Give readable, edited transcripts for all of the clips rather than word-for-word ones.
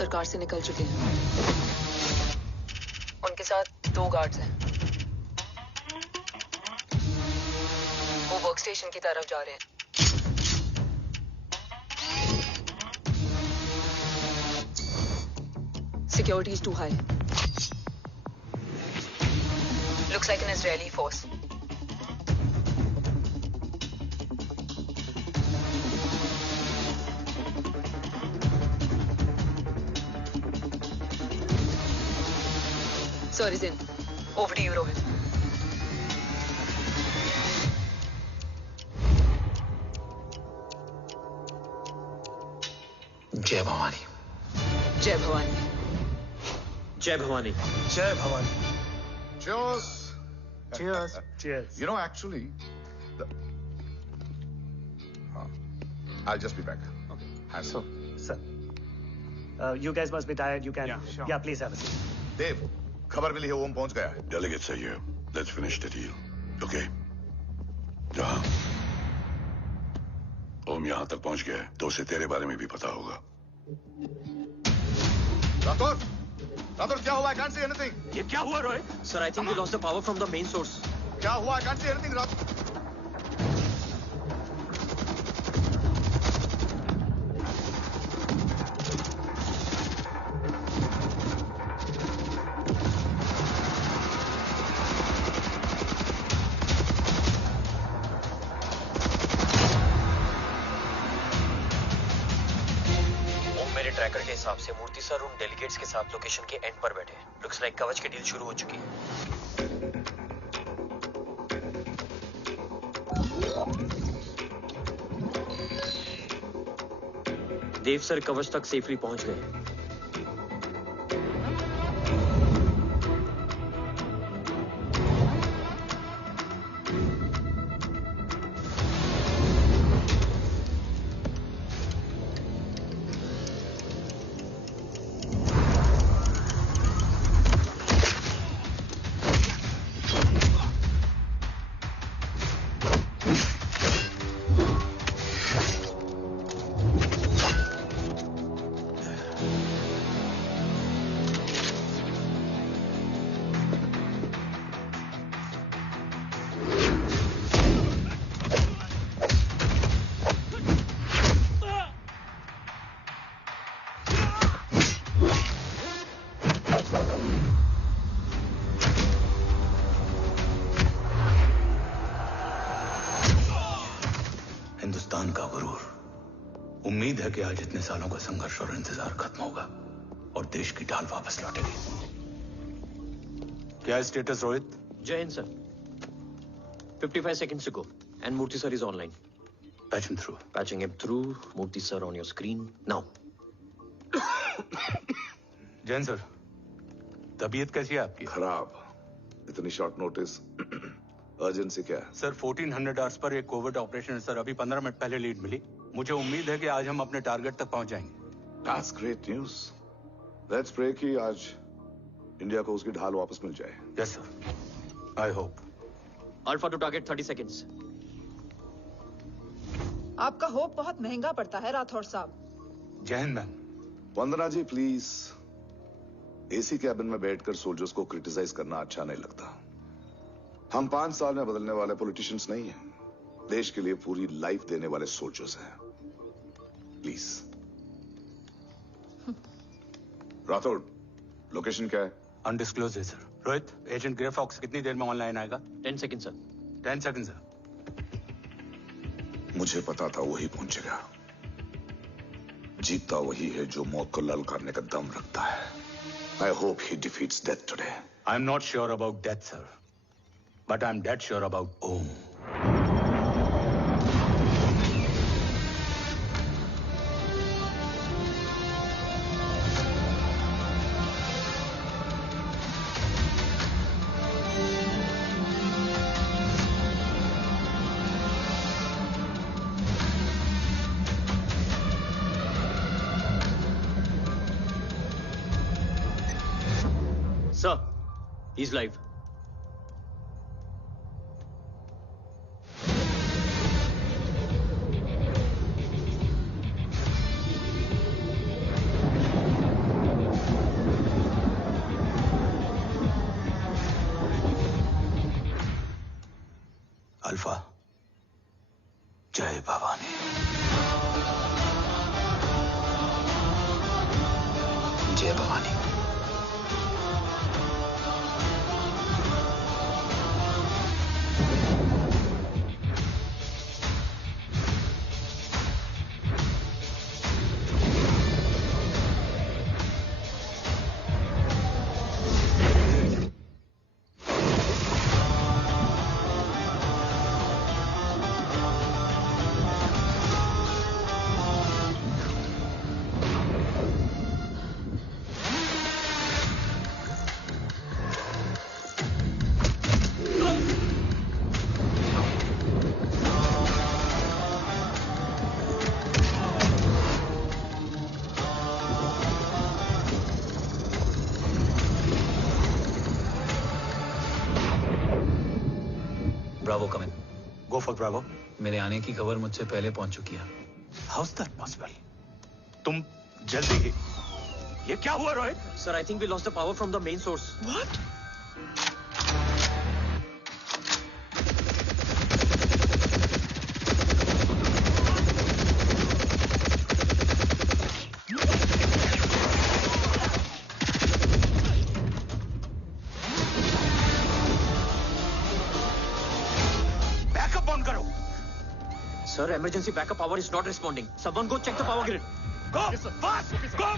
सरकार से निकल चुके हैं। उनके साथ 2 गार्ड्स हैं। वो वर्क स्टेशन की तरफ जा रहे हैं। Security is too high. Looks like an Israeli force. Sir is in. Over to you, Rohit. जय भवानी। जय भवानी। जय भवानी। जय Bhavani. Cheers. Cheers. Cheers. You know, actually, I'll just be back. Okay. So, sir, you guys must be tired. You can. Yeah, sure. Yeah, please have a seat. Dave, खबर मिली है ओम पहुंच गया है। Delegates are here. Let's finish the deal. Okay? जहाँ ओम यहाँ तक पहुंच गया है, तो उसे तेरे बारे में भी पता होगा। राठौर क्या हुआ? I can't see anything. ये क्या हुआ Rohit? Sir, I think we lost the power from the main source. क्या हुआ? I can't see anything. Tracker के हिसाब से मूर्ति सर उन डेलीगेट्स के साथ लोकेशन के एंड पर बैठे। लुक्स लाइक कवच की डील शुरू हो चुकी है। देव सर कवच तक सेफली पहुंच गए। उम्मीद है कि आज इतने सालों का संघर्ष और इंतजार खत्म होगा और देश की ढाल वापस लौटेगी। क्या है स्टेटस रोहित? जय Hind sir. 55 seconds to go and Murthy sir is online. Patch him through. Patching him through. Murthy sir on your screen now. Jain sir, तबीयत कैसी है आपकी? खराब। इतनी शॉर्ट नोटिस। अर्जेंसी क्या है? सर 1400 आवर्स पर एक कोविड ऑपरेशन है सर। अभी 15 मिनट पहले लीड मिली। मुझे उम्मीद है कि आज हम अपने टारगेट तक पहुंच जाएंगे। That's great news. Let's pray कि आज इंडिया को उसकी ढाल वापस मिल जाए। Yes sir. I hope. Alpha to target 30 seconds. आपका होप बहुत महंगा पड़ता है राठौर साहब। जय हिंद ma'am. Vandana ji please, AC cabin में बैठकर सोल्जर्स को क्रिटिसाइज करना अच्छा नहीं लगता। हम 5 साल में बदलने वाले पॉलिटिशियंस नहीं हैं, देश के लिए पूरी लाइफ देने वाले सोल्जर्स हैं। प्लीज। राठौड़, लोकेशन क्या है? अनडिस्क्लोज है sir. Rohit, agent grey fox कितनी देर में ऑनलाइन आएगा? 10 seconds सर। 10 seconds sir. मुझे पता था वही पहुंचेगा। जीतता वही है जो मौत को ललकारने का दम रखता है। I hope he defeats death today. I'm not sure about death, sir. But I'm dead sure about Om. Sir, he's live. जय भवानी। जय Bhavani. Bravo come in. Go for Bravo. मेरे आने की खबर मुझसे पहले पहुंच चुकी है। How is that possible? तुम जल्दी ही। ये क्या हुआ Rohit? Sir, I think we lost the power from the main source. What? Backup on करो। Sir, emergency backup power is not responding. Someone go check the power grid. Go! Fast! Go!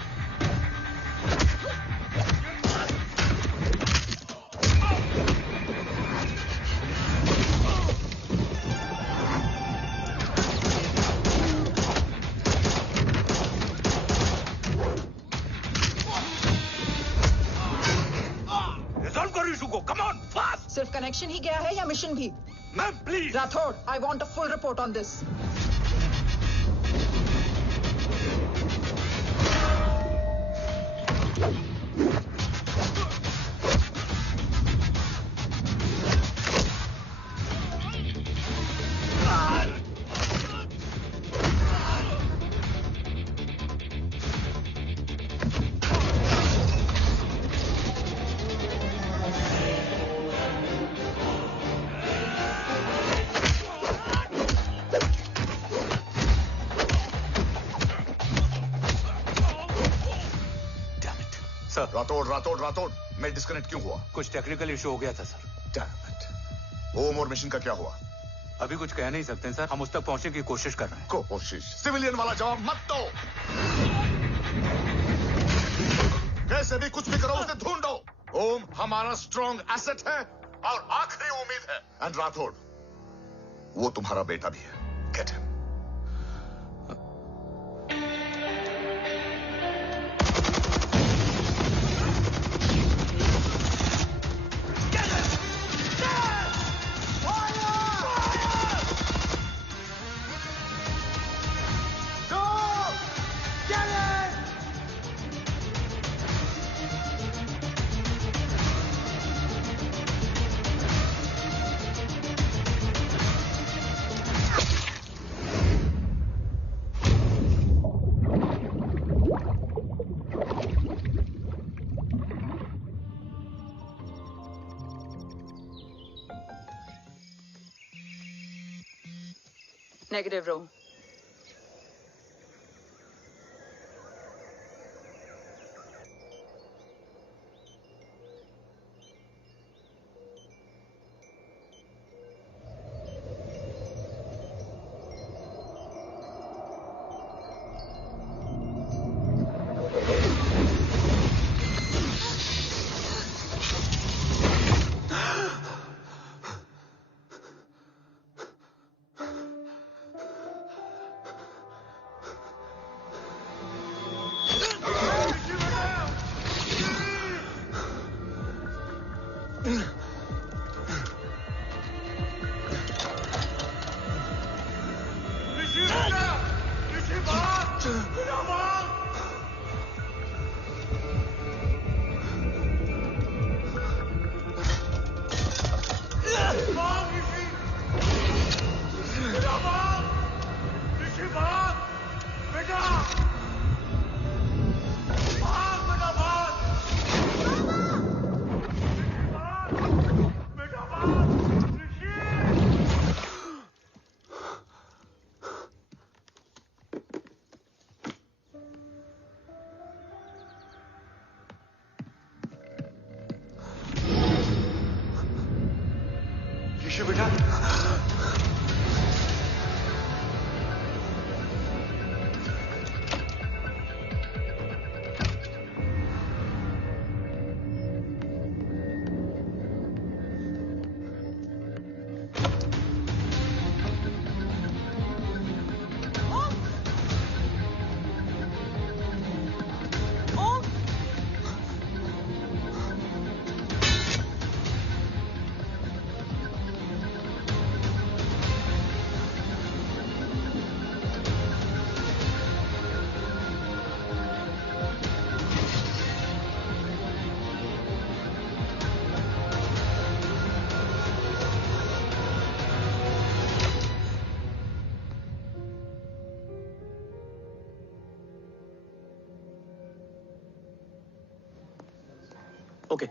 Resolve करो issue को। Come on, fast! सिर्फ connection ही गया है या mission भी? Ma'am, please. Rathore, I want a full report on this. Sir, Rathore मैं disconnect क्यों हुआ? कुछ टेक्निकल इशू हो गया था सर। Damn it. ओम और मिशन का क्या हुआ? अभी कुछ कह नहीं सकते सर। हम उस तक पहुंचने की कोशिश कर रहे हैं। कोशिश? सिविलियन वाला जवाब मत दो। कैसे भी कुछ भी करो, उसे ढूंढो। ओम हमारा स्ट्रॉन्ग एसेट है और आखिरी उम्मीद है। एंड राठौड़, वो तुम्हारा बेटा भी है। Get him. Negative, Ro. Okay.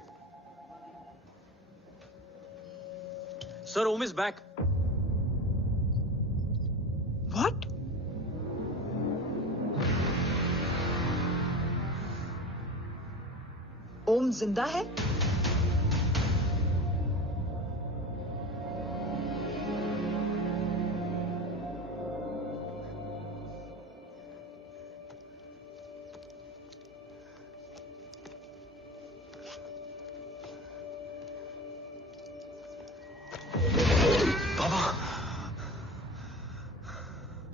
Sir, Om is back. What? ओम जिंदा है?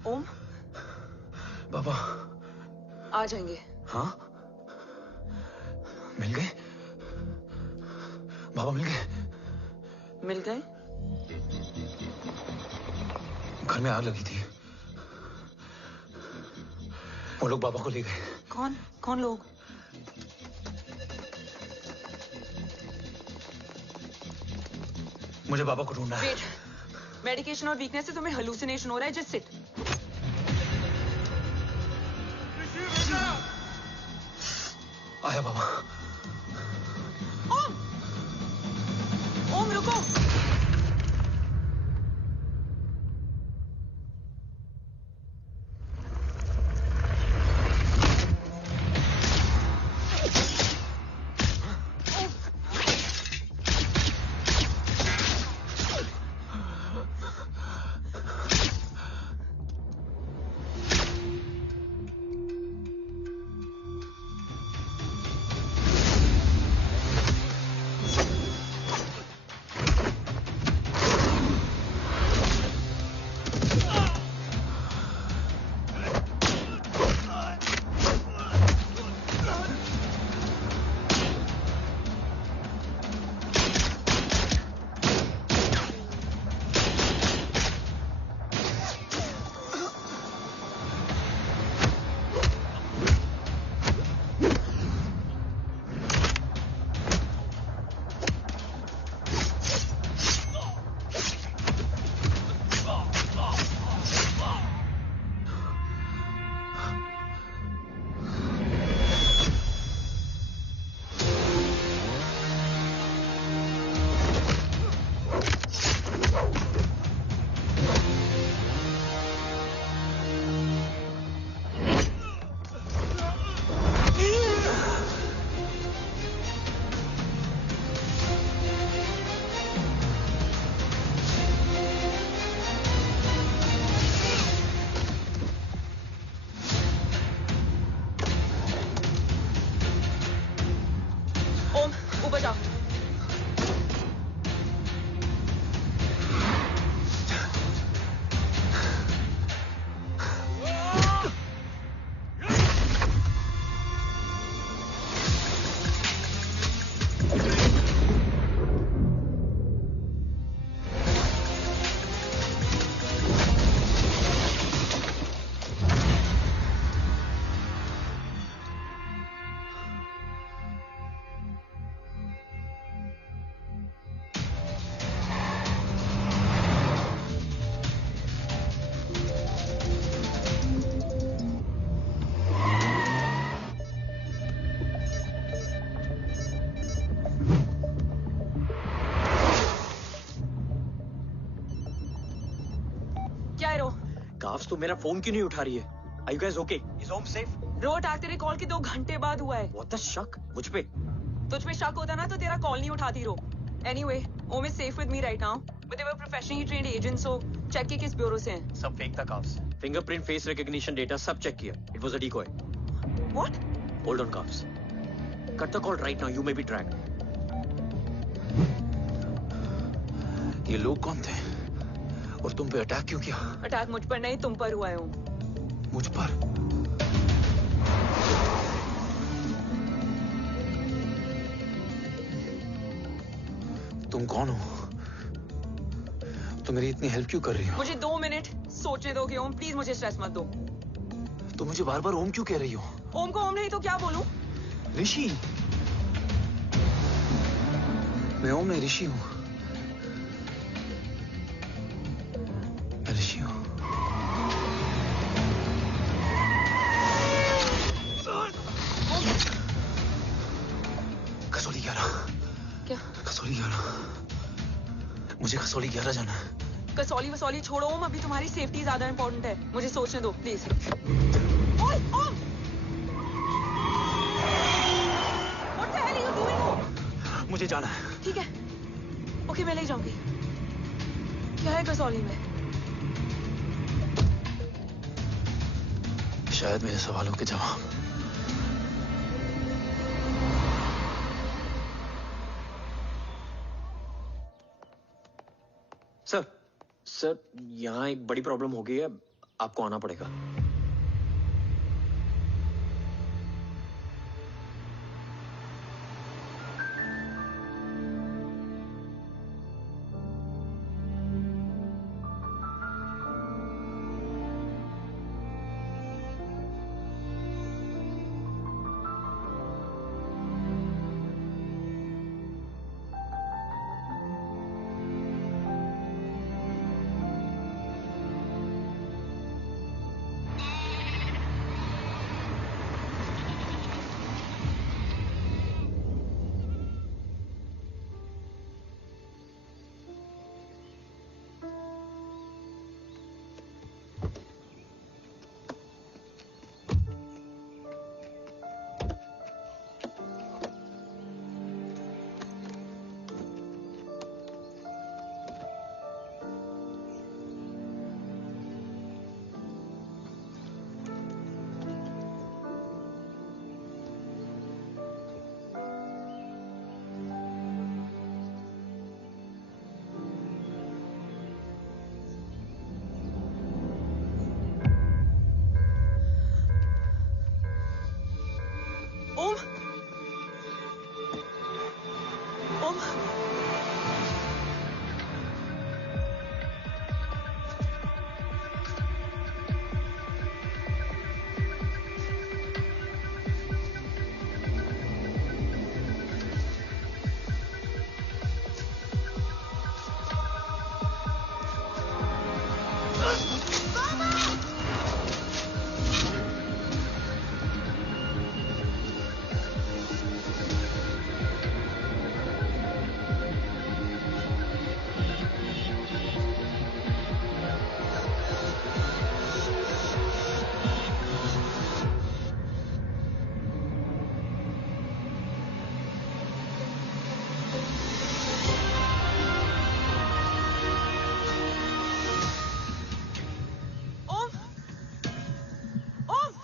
ओम, बाबा आ जाएंगे। हाँ, मिल गए? बाबा मिल गए? मिल गए? घर में आग लगी थी, वो लोग बाबा को ले गए। कौन? कौन लोग? मुझे बाबा को ढूंढना है। वेट, मेडिकेशन और वीकनेस से तुम्हें हेलुसिनेशन हो रहा है। Just sit. आया बाबा। ओम! ओम रुको! ऊपर जाओ। क्या है रो? काफ्स तो मेरा फोन क्यों नहीं उठा रही है? Are you guys okay? Is Om safe? रो अटैक तेरे कॉल के 2 घंटे बाद हुआ है। What the शक? मुझ पे? तुझ पे शक होता ना तो तेरा कॉल नहीं उठाती रो। Anyway, Om is safe with me right now. But they were professionally trained agents, so check के किस ब्यूरो से हैं? सब फेक था carbs. Fingerprint, face recognition data सब चेक किया। It was a decoy. What? Hold on, carbs. Cut the call right now. You may be tracked. ये लोग कौन थे? और तुम पे अटैक क्यों किया? अटैक मुझ पर नहीं तुम पर हुआ है ओम। मुझ पर? तुम कौन हो? तुम मेरी इतनी हेल्प क्यों कर रही हो? मुझे 2 मिनट सोचने दोगे ओम? प्लीज मुझे स्ट्रेस मत दो। तुम मुझे बार बार ओम क्यों कह रही हो? ओम को ओम नहीं तो क्या बोलूं? ऋषि। मैं ओम नहीं, ऋषि हूं। मैं ऋषि हूं। कसौली 11। कसौली 11, मुझे कसौली 11 जाना है। कसौली वसौली छोड़ो ओम, अभी तुम्हारी सेफ्टी ज्यादा इंपॉर्टेंट है। मुझे सोचने दो प्लीज। ओए ओम! What the hell are you doing, ओम? मुझे जाना है। ठीक है, ओके मैं ले जाऊंगी। क्या है कसौली में? शायद मेरे सवालों के जवाब। सर यहाँ एक बड़ी प्रॉब्लम हो गई है, आपको आना पड़ेगा। ओम! ओम! ओम! ओम!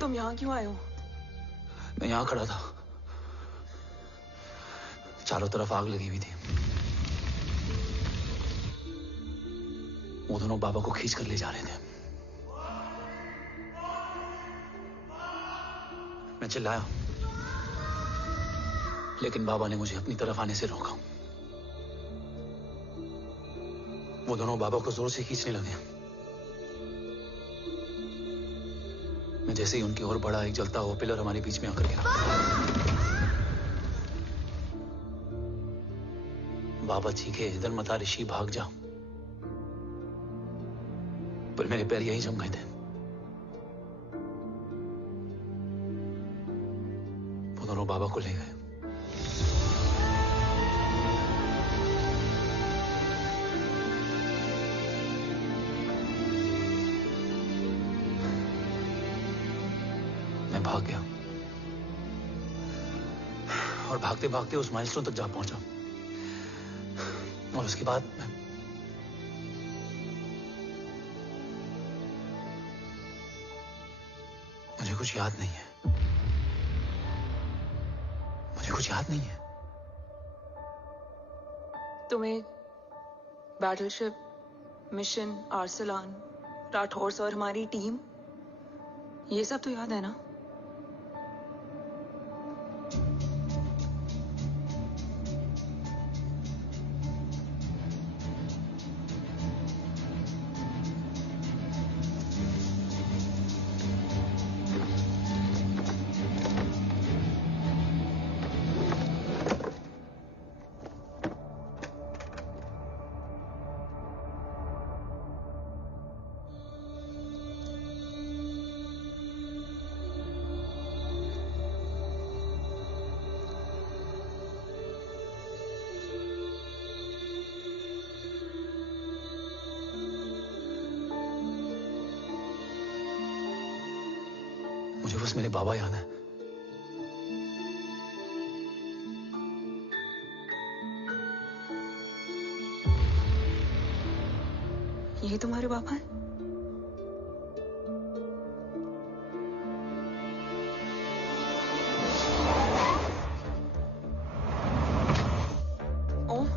तुम यहाँ क्यों आए हो? मैं यहाँ खड़ा था, चारों तरफ आग लगी हुई थी। वो दोनों बाबा को खींच कर ले जा रहे थे। मैं चिल्लाया, लेकिन बाबा ने मुझे अपनी तरफ आने से रोका। वो दोनों बाबा को जोर से खींचने लगे। मैं जैसे ही उनकी ओर बढ़ा, एक जलता हुआ पिलर हमारे बीच में आकर गिरा। बाबा चीखे, इधर मत आ ऋषि, भाग जा। पर मेरे पैर यही जम गए थे। वो दोनों बाबा को ले गए। मैं भाग गया और भागते भागते उस माइलस्टोन तक जा पहुंचा। और उसके बाद मुझे कुछ याद नहीं है। मुझे कुछ याद नहीं है। तुम्हें बैटलशिप, मिशन, आर्सलान, राठौर और हमारी टीम, ये सब तो याद है ना? बस मेरे बाबा याद है। ये तुम्हारे पापा हैं? ओम,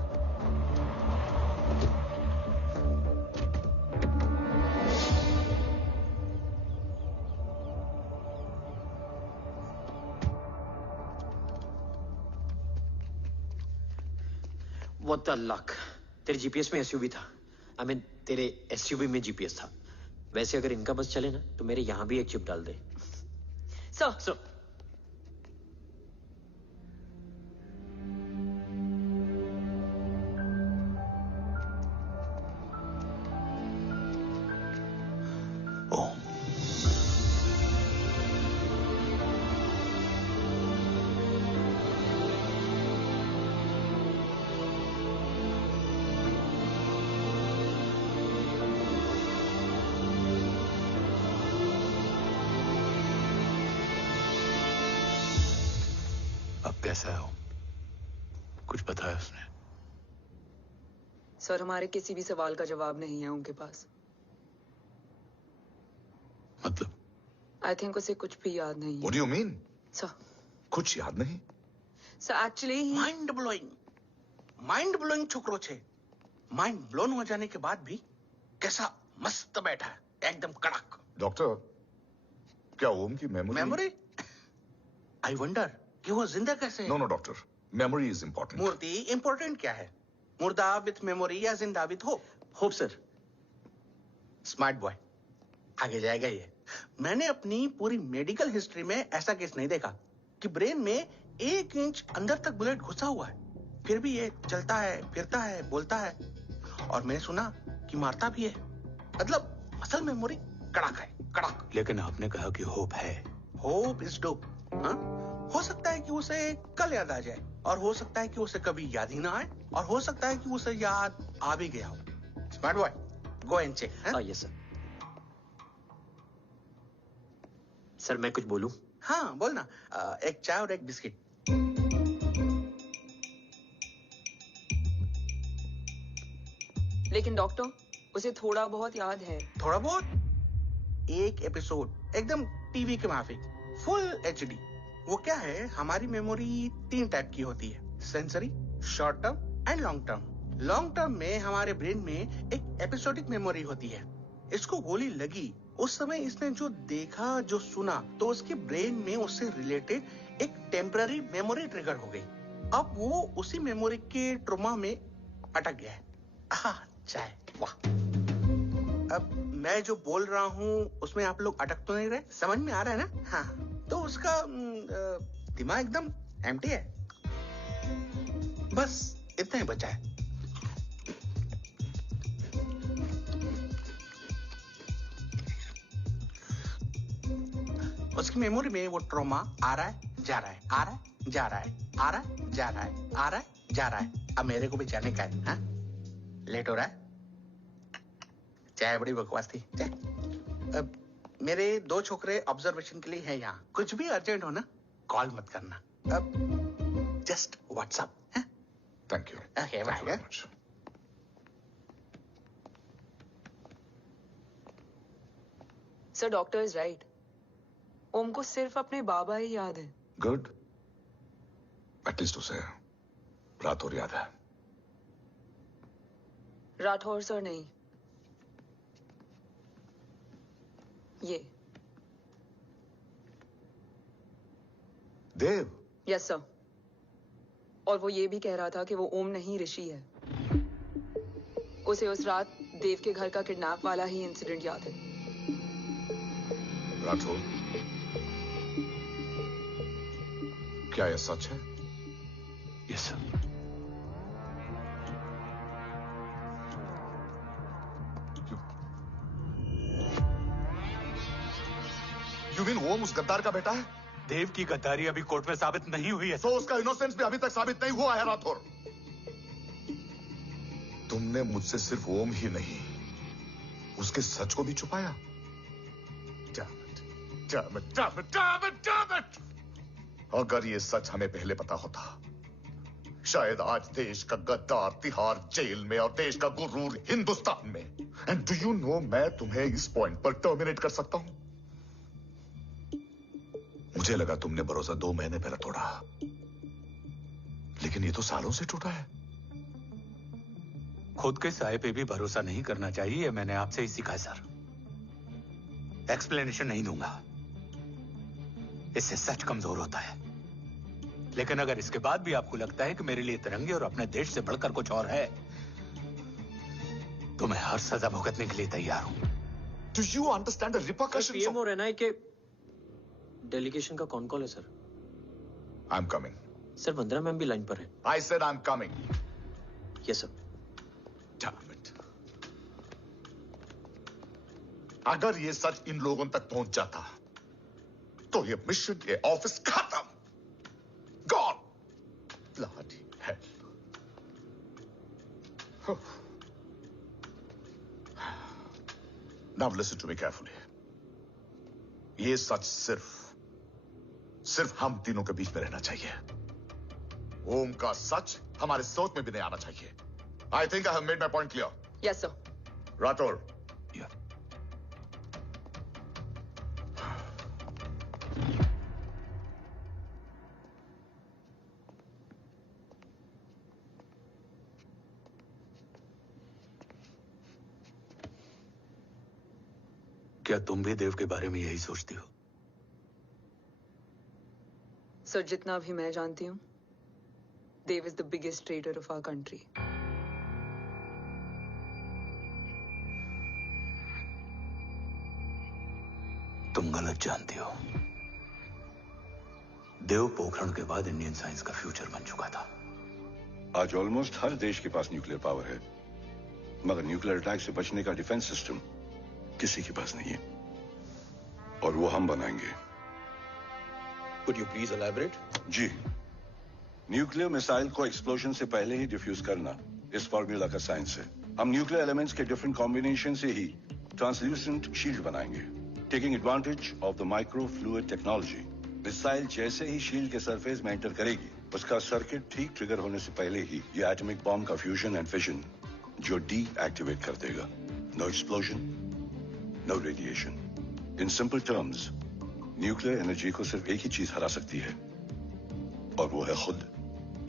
What the luck? तेरे जीपीएस में एसयूवी था। I mean, तेरे एसयूवी में जीपीएस था। वैसे अगर इनका बस चले ना तो मेरे यहां भी एक चिप डाल दे। सर। ओम, अब कैसा है ओम? कुछ बताया उसने? सर, हमारे किसी भी सवाल का जवाब नहीं है उनके पास। मतलब? आई थिंक उसे कुछ भी याद नहीं What है। do you mean? सर, कुछ याद नहीं? सर एक्चुअली माइंड ब्लोइंग छोकरो छे। माइंड ब्लोन हो जाने के बाद भी कैसा मस्त बैठा है, एकदम कड़क। डॉक्टर, क्या ओम की मेमोरी? आई वंडर कि वो जिंदा कैसे है? No doctor, memory is important. Murthy important क्या है? मुर्दा विथ मेमोरी या जिंदा with hope? Hope sir. Smart boy, आगे जाएगा ये। मैंने अपनी पूरी मेडिकल हिस्ट्री में ऐसा केस नहीं देखा कि ब्रेन में 1 इंच अंदर तक बुलेट घुसा हुआ है, फिर भी ये चलता है, फिरता है, बोलता है, और मैंने सुना कि मारता भी है। मतलब असल मेमोरी कड़क है, कड़क। लेकिन आपने कहा कि होप है। Hope is dope. हो सकता है कि उसे कल याद आ जाए, और हो सकता है कि उसे कभी याद ही ना आए, और हो सकता है कि उसे याद आ भी गया हो। Smart boy, go and check. Yes sir. Sir मैं कुछ बोलूं? हाँ बोल ना। एक चाय और एक बिस्किट। लेकिन डॉक्टर, उसे थोड़ा बहुत याद है। थोड़ा बहुत? एक एपिसोड एकदम टीवी के माफिक, फुल एचडी। वो क्या है, हमारी मेमोरी 3 टाइप की होती है, sensory, short term and long term. Long term में हमारे ब्रेन में एक एपिसोडिक मेमोरी होती है। इसको गोली लगी, उस समय इसने जो देखा, जो सुना, तो उसके ब्रेन में उससे रिलेटेड एक टेम्पररी मेमोरी ट्रिगर हो गई। अब वो उसी मेमोरी के ट्रॉमा में अटक गया है। चाय, वाह। अब मैं जो बोल रहा हूँ उसमें आप लोग अटक तो नहीं रहे? समझ में आ रहा है ना? हाँ, तो उसका दिमाग एकदम एम्प्टी है। बस इतना ही बचा है। उसकी मेमोरी में वो ट्रॉमा आ रहा है, जा रहा है, आ रहा है, जा रहा है, आ रहा है, जा रहा है, आ रहा है, जा रहा है। अब मेरे को भी जाने का है। हाँ? लेट हो रहा है? चाय बड़ी बकवास थी। अब मेरे 2 छोकरे ऑब्जर्वेशन के लिए हैं यहाँ। कुछ भी अर्जेंट हो ना, कॉल मत करना। अब just WhatsApp. Thank you. Okay, bye. Sir, doctor is right. Om को सिर्फ अपने बाबा ही याद है। गुड, एटलीस्ट उसे राठौर याद है। राठौर सर नहीं, ये देव। Yes sir. और वो ये भी कह रहा था कि वो ओम नहीं, ऋषि है। उसे उस रात देव के घर का किडनैप वाला ही इंसिडेंट याद है। राठौर, क्या यह सच है? Yes sir. यू मीन वो उस गद्दार का बेटा है? देव की गद्दारी अभी कोर्ट में साबित नहीं हुई है। तो उसका इनोसेंस भी अभी तक साबित नहीं हुआ है राठौर। तुमने मुझसे सिर्फ ओम ही नहीं, उसके सच को भी छुपाया। Damn it. Damn it, damn it, damn it, damn it! अगर ये सच हमें पहले पता होता, शायद आज देश का गद्दार तिहाड़ जेल में और देश का गुरूर हिंदुस्तान में। एंड डू यू नो, मैं तुम्हें इस पॉइंट पर टर्मिनेट कर सकता हूं। मुझे लगा तुमने भरोसा 2 महीने पहले तोड़ा, लेकिन ये तो सालों से टूटा है। खुद के साये पे भी भरोसा नहीं करना चाहिए, मैंने आपसे ही सीखा है सर। एक्सप्लेनेशन नहीं दूंगा, इससे सच कमजोर होता है। लेकिन अगर इसके बाद भी आपको लगता है कि मेरे लिए तिरंगे और अपने देश से बढ़कर कुछ और है, तो मैं हर सजा भुगतने के लिए तैयार हूं। Do you understand the repercussions? PM और एनआई के डेलीगेशन का कौन कॉल है sir? I'm coming. Sir 15 ma'am भी लाइन पर है। I said I'm coming. Yes sir. Damn it. अगर ये सच इन लोगों तक पहुंच जाता, तो ये मिशन, ये ऑफिस खत्म। Gone. Bloody hell. Now listen to me carefully. ये सच सिर्फ हम तीनों के बीच में रहना चाहिए। ओम का सच हमारे सोच में भी नहीं आना चाहिए। I think I have made my point clear. Yes, sir. Rathore, Yeah. क्या तुम भी देव के बारे में यही सोचती हो? सर, जितना भी मैं जानती हूँ, Dev is the biggest trader of our country. तुम गलत जानती हो। देव पोखरण के बाद इंडियन साइंस का फ्यूचर बन चुका था। आज ऑलमोस्ट हर देश के पास न्यूक्लियर पावर है, मगर न्यूक्लियर अटैक से बचने का डिफेंस सिस्टम किसी के पास नहीं है, और वो हम बनाएंगे। Could you please elaborate? जी, न्यूक्लियर मिसाइल को एक्सप्लोजन से पहले ही डिफ्यूज करना इस फॉर्मूला का साइंस है। हम न्यूक्लियर एलिमेंट्स के डिफरेंट कॉम्बिनेशन से ही ट्रांसल्यूसेंट शील्ड बनाएंगे, taking advantage of the micro fluid technology. Missile जैसे ही शील्ड के सरफेस में एंटर करेगी, उसका सर्किट ठीक ट्रिगर होने से पहले ही ये एटॉमिक बॉम्ब का फ्यूजन एंड फिशन जो डीएक्टिवेट कर देगा। No explosion, no radiation. In simple terms, nuclear energy को सिर्फ एक ही चीज हरा सकती है, और वो है खुद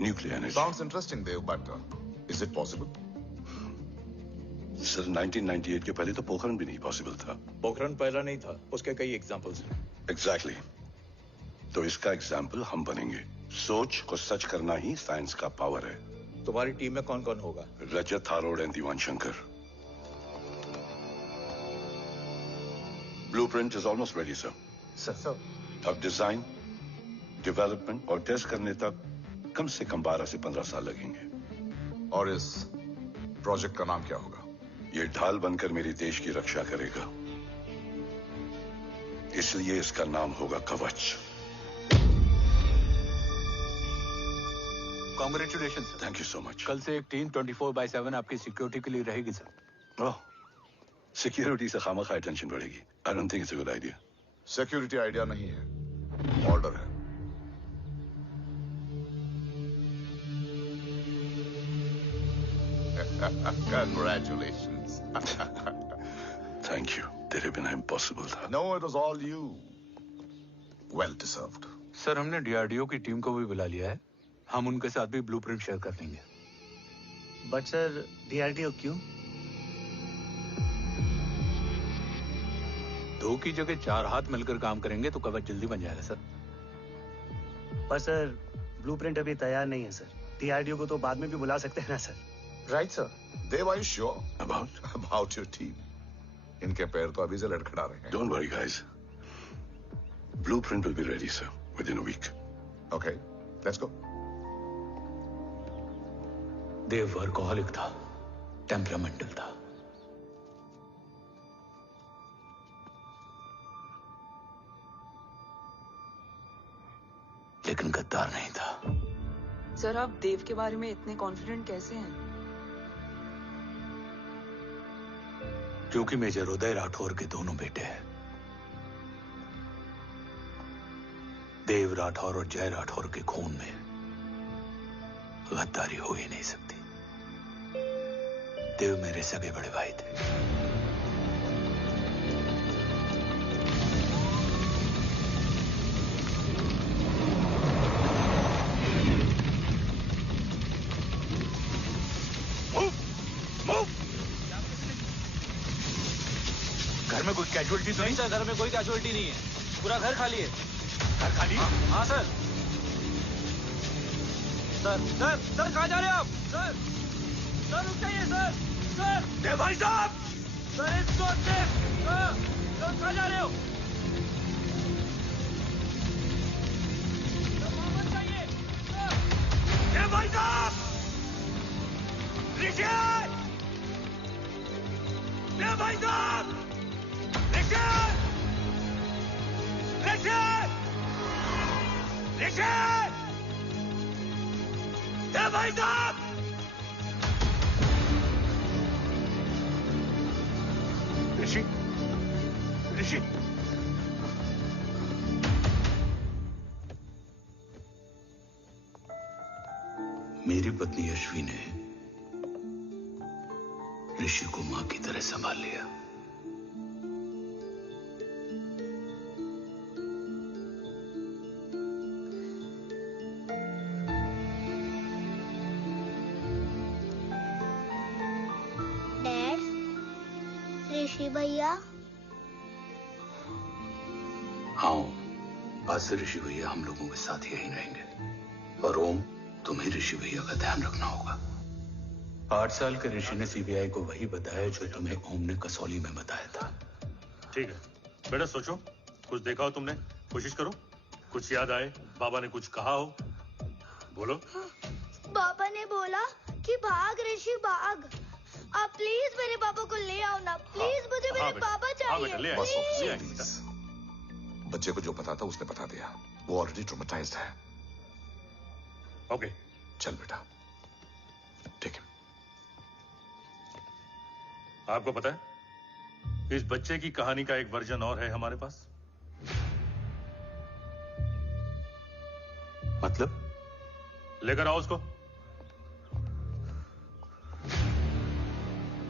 nuclear energy. Sounds interesting, Dev, but is it possible? Sir 1998 के पहले तो पोखरण भी नहीं पॉसिबल था। पोखरण पहला नहीं था, उसके कई एग्जांपल्स हैं। Exactly. तो इसका एग्जाम्पल हम बनेंगे। सोच को सच करना ही साइंस का पावर है। तुम्हारी टीम में कौन कौन होगा? Rajat Tharod and Diwan Shankar. Blueprint is almost ready, sir. Sir. अब डिजाइन, डेवलपमेंट और टेस्ट करने तक कम से कम 12 से 15 साल लगेंगे। और इस प्रोजेक्ट का नाम क्या होगा? ये ढाल बनकर मेरे देश की रक्षा करेगा, इसलिए इसका नाम होगा कवच। Congratulation sir. Thank you so much. कल से एक टीम 24/7 आपकी सिक्योरिटी के लिए रहेगी सर। ओह, सिक्योरिटी से खामखा टेंशन बढ़ेगी। I don't think it's a good idea. Security idea नहीं है, ऑर्डर है। Congratulations. Thank you. तेरे बिना इम्पॉसिबल था। No, it was all you. Well deserved. Sir, हमने डीआरडीओ की टीम को भी बुला लिया है। हम उनके साथ भी ब्लूप्रिंट शेयर कर देंगे। बट सर, डीआरडीओ क्यों? 2 की जगह 4 हाथ मिलकर काम करेंगे तो कवच जल्दी बन जाएगा सर। पर सर, ब्लूप्रिंट अभी तैयार नहीं है सर। डीआरडीओ को तो बाद में भी बुला सकते हैं ना sir. Right, sir. Dev, are you sure about your team? इनके पैर तो अभी से लड़खड़ा रहे हैं। Don't worry, guys. Blueprint will be ready, sir, within a week. Okay, let's go. Dev workaholic था, टेम्परामेंटल था। लेकिन गद्दार नहीं था। सर, आप देव के बारे में इतने कॉन्फिडेंट कैसे हैं? क्योंकि मेजर उदय राठौर के दोनों बेटे हैं। देव राठौर और जय राठौर के खून में गद्दारी हो ही नहीं सकती। देव मेरे सगे बड़े भाई थे। घर में कोई कैजुअलिटी तो नहीं? सर, घर में कोई कैजुअलिटी नहीं है, पूरा घर खाली है। घर खाली? हाँ सर। सर सर सर, कहाँ जा रहे हैं आप? सर सर, रुक जाइए सर। सर भाई साहब, सर इसको सर, कहाँ जा रहे हो? वापस जाइए सर। भाई साहब, ऋषि, भाई साहब, ऋषि, ऋषि, ऋषि, भाई साहब, ऋषि, ऋषि, मेरी पत्नी यशवी ने ऋषि को मां की तरह संभाल लिया। डैड, ऋषि भैया। हाँ, आज से ऋषि भैया हम लोगों के साथ यहीं रहेंगे। और ओम, तुम्हें ऋषि भैया का ध्यान रखना होगा। 8 साल के ऋषि ने सीबीआई को वही बताया जो तुम्हें ओम ने कसौली में बताया था। ठीक है बेटा, सोचो, कुछ देखा हो तुमने, कोशिश करो, कुछ याद आए, बाबा ने कुछ कहा हो, बोलो। पापा ने बोला कि भाग ऋषि भाग। आप प्लीज मेरे पापा को ले आओ ना, प्लीज। मुझे मेरे पापा चाहिए। प्लीज। बच्चे को जो पता था उसने बता दिया, वो ऑलरेडी ट्रॉमेटाइज्ड है। ओके, चल बेटा, ठीक है। आपको पता है, इस बच्चे की कहानी का एक वर्जन और है हमारे पास। मतलब? लेकर आओ उसको।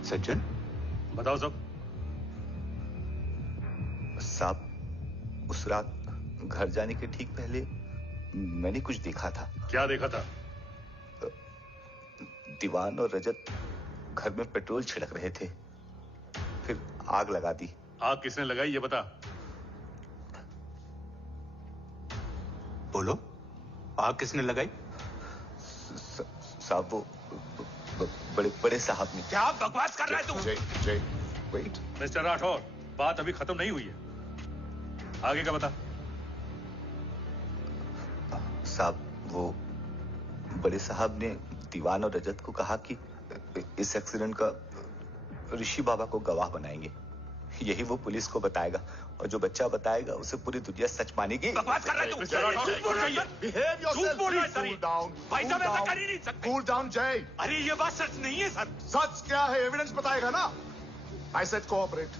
सज्जन, बताओ सब। साहब, उस रात घर जाने के ठीक पहले मैंने कुछ देखा था। क्या देखा था? दीवान और रजत घर में पेट्रोल छिड़क रहे थे, फिर आग लगा दी। आग किसने लगाई ये बता। बोलो, आग किसने लगाई? साहब, वो बड़े बड़े साहब ने। क्या बकवास कर रहा है तू? जय, वेट। मिस्टर राठौर, बात अभी खत्म नहीं हुई है, आगे का बता। साहब, वो बड़े साहब ने दीवान और रजत को कहा कि इस एक्सीडेंट का ऋषि बाबा को गवाह बनाएंगे। यही वो पुलिस को बताएगा, और जो बच्चा बताएगा उसे पूरी दुनिया सच मानेगी। बकवास कर रहा है तू? झूठ बोल रहा है। झूठ बोल रहा है सर। भाई साहब, ऐसा कर ही नहीं सकते। कूल डाउन जय। अरे ये बात सच नहीं है सर। सच क्या है, एविडेंस बताएगा ना। I said cooperate.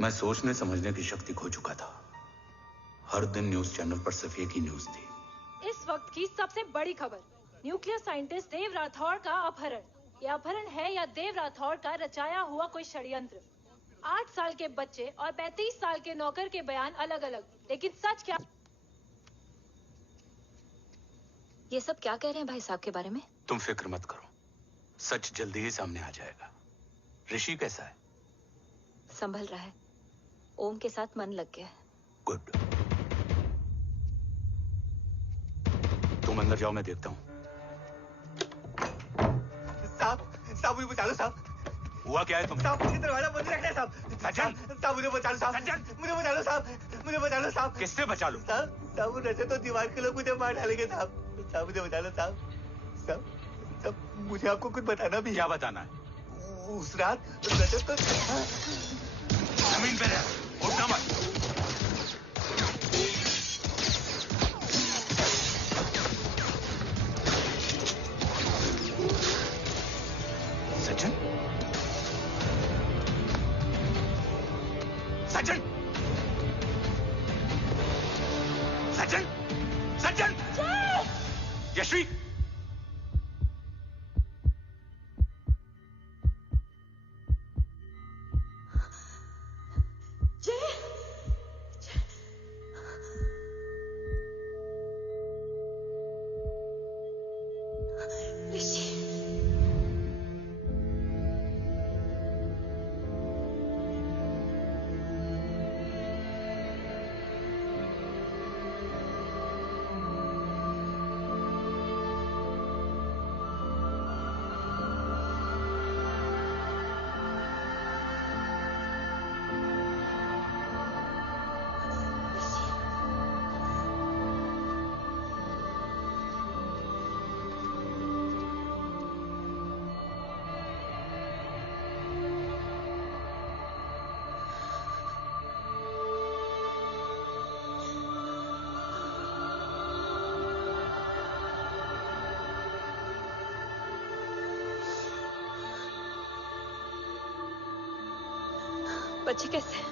मैं सोचने समझने की शक्ति खो चुका था। हर दिन न्यूज चैनल पर सिर्फ एक ही न्यूज थी। इस वक्त की सबसे बड़ी खबर, न्यूक्लियर साइंटिस्ट देव राठौर का अपहरण। यह अपहरण है या देव राठौर का रचाया हुआ कोई षड्यंत्र। 8 साल के बच्चे और 35 साल के नौकर के बयान अलग अलग, लेकिन सच क्या? ये सब क्या कह रहे हैं भाई साहब के बारे में? तुम फिक्र मत करो, सच जल्दी ही सामने आ जाएगा। ऋषि कैसा है? संभल रहा है, ओम के साथ मन लग गया है। गुड। तुम अंदर जाओ, मैं देखता हूँ। साहब, मुझे बचा लो साहब। हुआ क्या है तुम? साहब, मुझे दरवाजा बंद रखना है साहब। सज्जन, साहब मुझे बचा लो साहब। सज्जन, मुझे बचा लो साहब। मुझे बचा लो साहब। किससे बचा लो? साहब रजत तो दीवार के लोग मुझे मार डालेंगे साहब। साहब मुझे बचा लो साहब। साहब, मुझे आपको कुछ बताना भी। क्या बताना है? उस रात रजत तो जमीन पे रह, उठना मत। सज्जन, सज्जन, बच्चे कैसे हैं?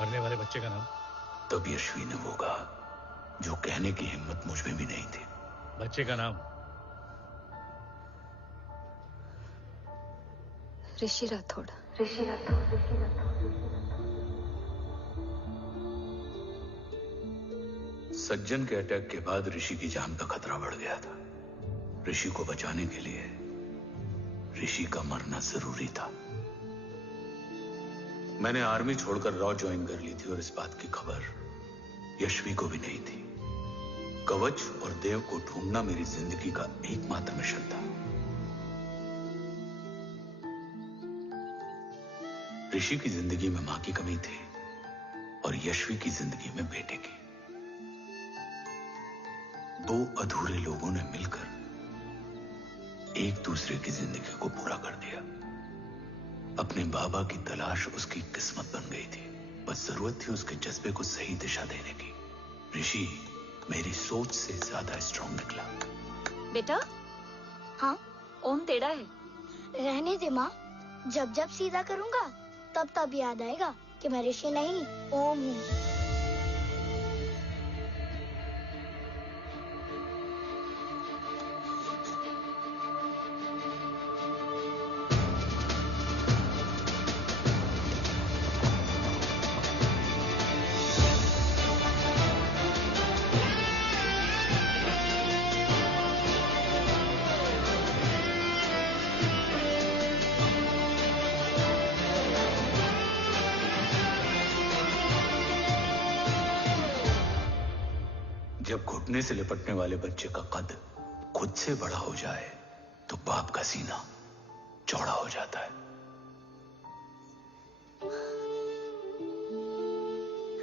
मरने वाले बच्चे का नाम? तब यशवी ने वो कहा जो कहने की हिम्मत मुझ में भी नहीं थी। बच्चे का नाम? ऋषि राठौड़। सज्जन के अटैक के बाद ऋषि की जान का खतरा बढ़ गया था। ऋषि को बचाने के लिए ऋषि का मरना जरूरी था। मैंने आर्मी छोड़कर रॉ ज्वाइन कर ली थी और इस बात की खबर यशवी को भी नहीं थी। कवच और देव को ढूंढना मेरी जिंदगी का एकमात्र मिशन था। ऋषि की जिंदगी में मां की कमी थी और यशवी की जिंदगी में बेटे की। दो अधूरे लोगों ने मिलकर एक दूसरे की जिंदगी को पूरा कर दिया। अपने बाबा की तलाश उसकी किस्मत बन गई थी। बस जरूरत थी उसके जज्बे को सही दिशा देने की। ऋषि मेरी सोच से ज्यादा स्ट्रांग निकला। बेटा? हाँ? ओम टेढ़ा है। रहने दे माँ, जब जब सीधा करूंगा तब तब याद आएगा कि मैं ऋषि नहीं ओम हूँ। जब घुटने से लिपटने वाले बच्चे का कद खुद से बड़ा हो जाए तो बाप का सीना चौड़ा हो जाता है।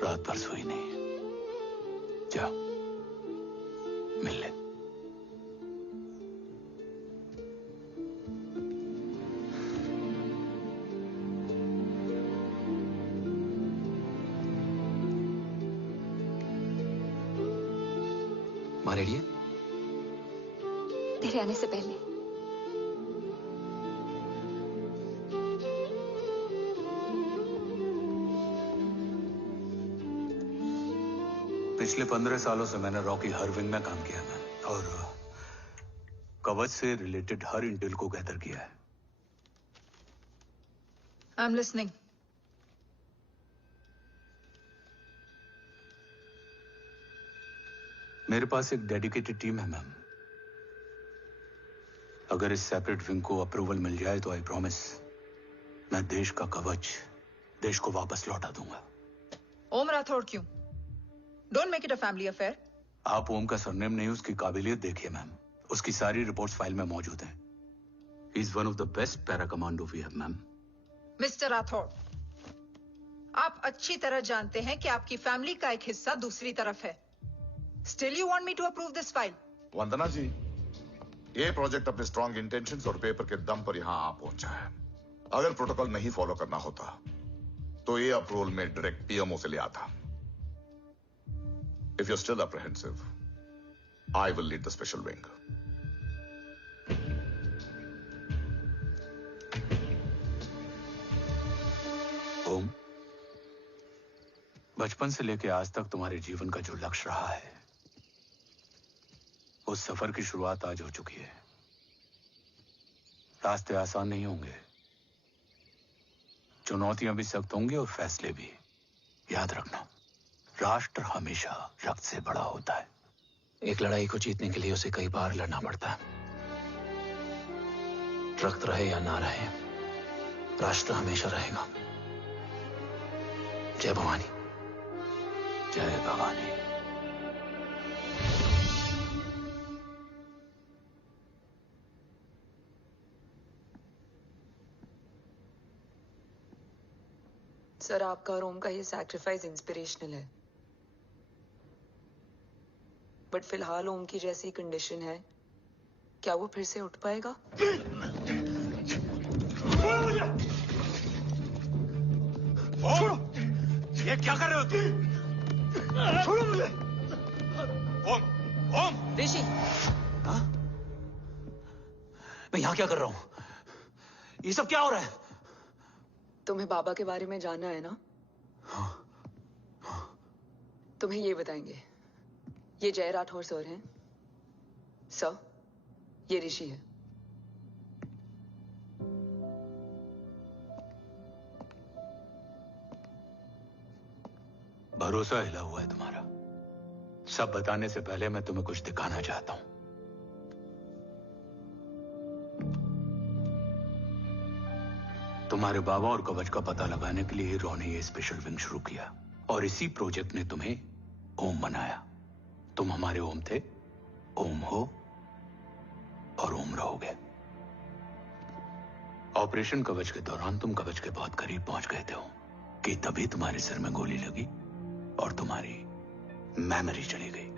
रात भर सोई नहीं। जा मिल ले। माँ रेडी है? तेरे आने से पहले। पिछले 15 सालों से मैंने रॉकी हर विंग में काम किया है और कवच से रिलेटेड हर इंटेल को गैदर किया है। I am listening. मेरे पास एक डेडिकेटेड टीम है मैम। अगर इस सेपरेट विंग को अप्रूवल मिल जाए तो आई प्रॉमिस मैं देश का कवच देश को वापस लौटा दूंगा। ओम राठौड़ क्यों? Don't make it a family affair. आप ओम का सरनेम नहीं उसकी काबिलियत देखिए मैम। उसकी सारी रिपोर्ट्स फाइल में मौजूद हैं। He is one of the best para commando we have ma'am. Mister Rathod, आप अच्छी तरह जानते हैं कि आपकी फैमिली का एक हिस्सा दूसरी तरफ है। Still you want me to approve this file? वंदना जी, ये प्रोजेक्ट अपने स्ट्रॉन्ग इंटेंशंस और पेपर के दम पर यहां आ पहुंचा है। अगर प्रोटोकॉल नहीं फॉलो करना होता तो ये अप्रूवल में डायरेक्ट पीएमओ से ले आता। If you're still apprehensive, I will lead the special wing. ओम, बचपन से लेकर आज तक तुम्हारे जीवन का जो लक्ष्य रहा है उस सफर की शुरुआत आज हो चुकी है। रास्ते आसान नहीं होंगे, चुनौतियां भी सख्त होंगी और फैसले भी। याद रखना, राष्ट्र हमेशा रक्त से बड़ा होता है। एक लड़ाई को जीतने के लिए उसे कई बार लड़ना पड़ता है। रक्त रहे या ना रहे, राष्ट्र हमेशा रहेगा। जय भवानी। जय भवानी। सर, आपका और ओम का ये सैक्रिफाइस इंस्पिरेशनल है, बट फिलहाल ओम की जैसी कंडीशन है, क्या वो फिर से उठ पाएगा? छोड़ो! ये क्या कर रहे हो तुम? छोड़ो मुझे! ओम! ओम! ऋषि! हाँ? मैं यहाँ क्या कर रहा हूँ? ये सब क्या हो रहा है? तुम्हें बाबा के बारे में जानना है ना? तुम्हें ये बताएंगे। ये जय राठौर सर हैं। सर, ये ऋषि है। भरोसा हिला हुआ है तुम्हारा। सब बताने से पहले मैं तुम्हें कुछ दिखाना चाहता हूं। तुम्हारे बाबा और कवच का पता लगाने के लिए रॉ ने ये स्पेशल विंग शुरू किया और इसी प्रोजेक्ट ने तुम्हें ओम बनाया। तुम हमारे ओम थे, ओम हो और ओम रहोगे। ऑपरेशन कवच के दौरान तुम कवच के बहुत करीब पहुंच गए थे कि तभी तुम्हारे सिर में गोली लगी और तुम्हारी मेमोरी चली गई।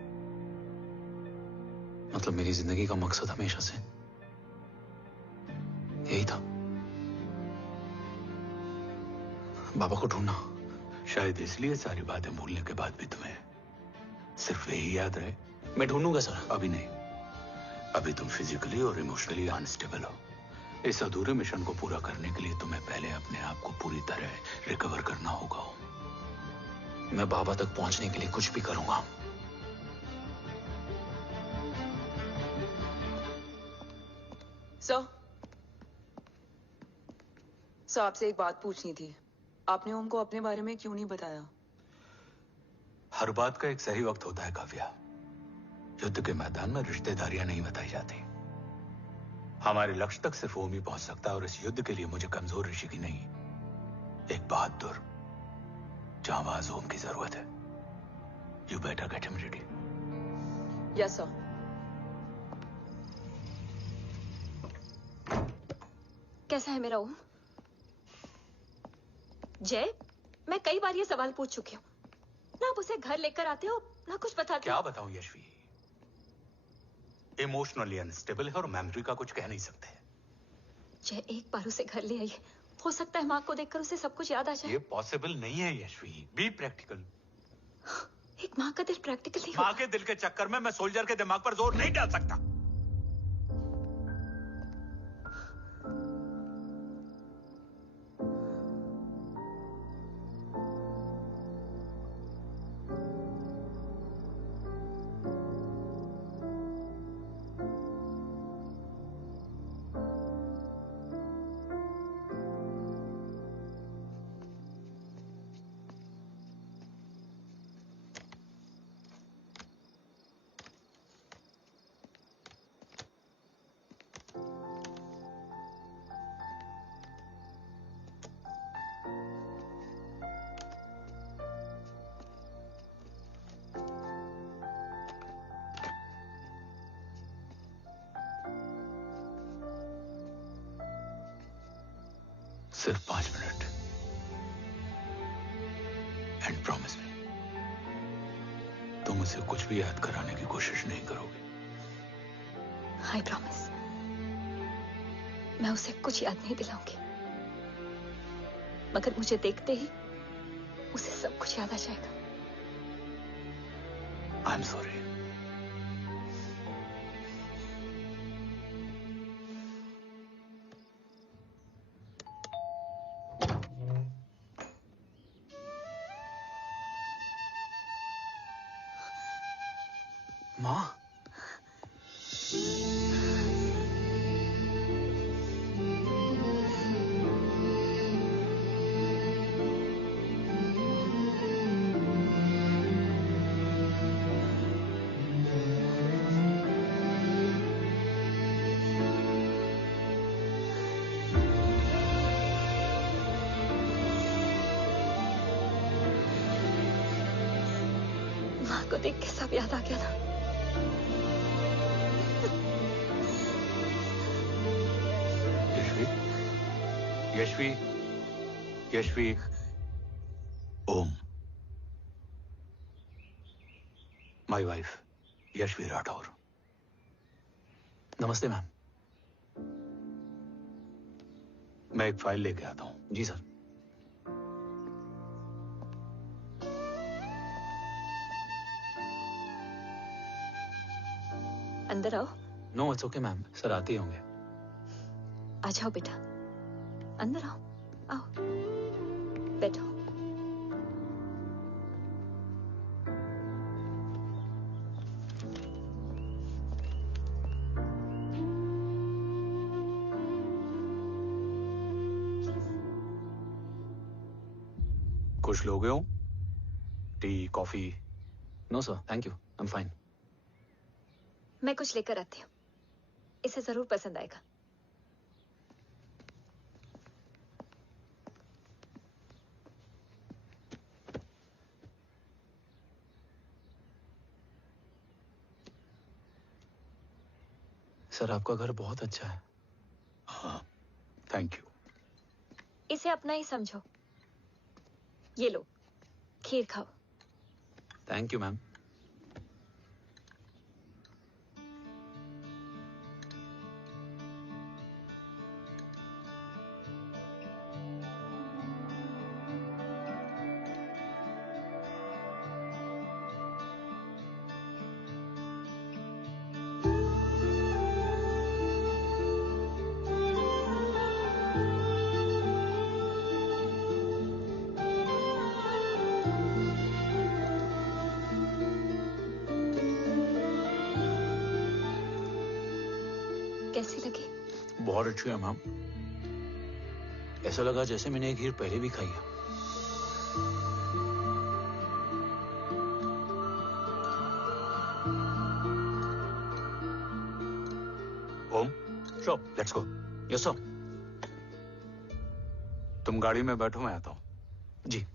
मतलब मेरी जिंदगी का मकसद हमेशा से यही था, बाबा को ढूंढना। शायद इसलिए सारी बातें भूलने के बाद भी तुम्हें सिर्फ यही याद रहे। मैं ढूंढूंगा सर। अभी नहीं, अभी तुम फिजिकली और इमोशनली अनस्टेबल हो। इस अधूरे मिशन को पूरा करने के लिए तुम्हें पहले अपने आप को पूरी तरह रिकवर करना होगा। मैं बाबा तक पहुंचने के लिए कुछ भी करूंगा। सर, आपसे एक बात पूछनी थी। आपने ओम को अपने बारे में क्यों नहीं बताया? हर बात का एक सही वक्त होता है काव्या। युद्ध के मैदान में रिश्तेदारियां नहीं बताई जाती। हमारे लक्ष्य तक सिर्फ ओम ही पहुंच सकता है और इस युद्ध के लिए मुझे कमजोर ऋषि की नहीं, एक बहादुर जांबाज ओम की जरूरत है। You better get him ready. Yes sir. कैसा है मेरा ओम? जय, मैं कई बार ये सवाल पूछ चुकी हूँ ना। आप उसे घर लेकर आते हो ना कुछ बताते। क्या बताऊं यशवी, इमोशनली अनस्टेबल है और मेमोरी का कुछ कह नहीं सकते। जय, एक बार उसे घर ले आइए। हो सकता है माँ को देखकर उसे सब कुछ याद आ जाए। ये पॉसिबल नहीं है यशवी। Be practical. एक माँ का दिल प्रैक्टिकल नहीं माँ के दिल के चक्कर में मैं सोल्जर के दिमाग पर जोर नहीं डाल सकता। सिर्फ 5 मिनट। एंड प्रॉमिस मी, तुम उसे कुछ भी याद कराने की कोशिश नहीं करोगे। आई प्रॉमिस, मैं उसे कुछ याद नहीं दिलाऊंगी, मगर मुझे देखते ही उसे सब कुछ याद आ जाएगा। I am sorry. माँ, को देख के सब याद आ गया ना। Yashvi, Yashvi, Om, my wife Yashvi Rathore. नमस्ते मैम। मैं एक फाइल लेके आता हूं। जी सर। अंदर आओ। No it's okay ma'am, sir आते ही होंगे। आ जाओ बेटा, अंदर आओ। आओ बैठो। कुछ लोगे हो? Tea, coffee? No sir, thank you, I am fine. मैं कुछ लेकर आती हूँ, इसे जरूर पसंद आएगा। सर आपका घर बहुत अच्छा है। हाँ, थैंक यू। इसे अपना ही समझो। ये लो, खीर खाओ। Thank you ma'am. कैसी लगी? बहुत अच्छी है मैम। ऐसा लगा जैसे मैंने एक खीर पहले भी खाई है। Om, sure, let's go. Yes sir. तुम गाड़ी में बैठो, मैं आता हूं। जी।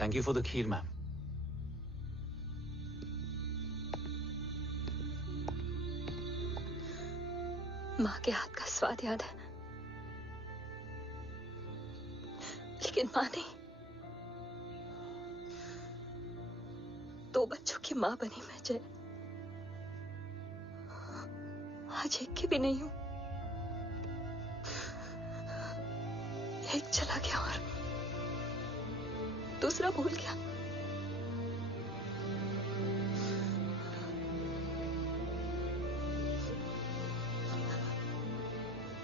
Thank you for the kheer, ma'am. माँ के हाथ का स्वाद याद है, लेकिन माँ नहीं। 2 बच्चों की माँ बनी मैं जय। आज एक की भी नहीं हूं। एक चला गया और दूसरा भूल गया।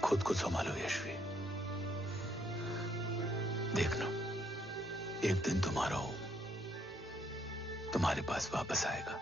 खुद को संभालो यशवी। देखना, एक दिन तुम्हारा हो तुम्हारे पास वापस आएगा।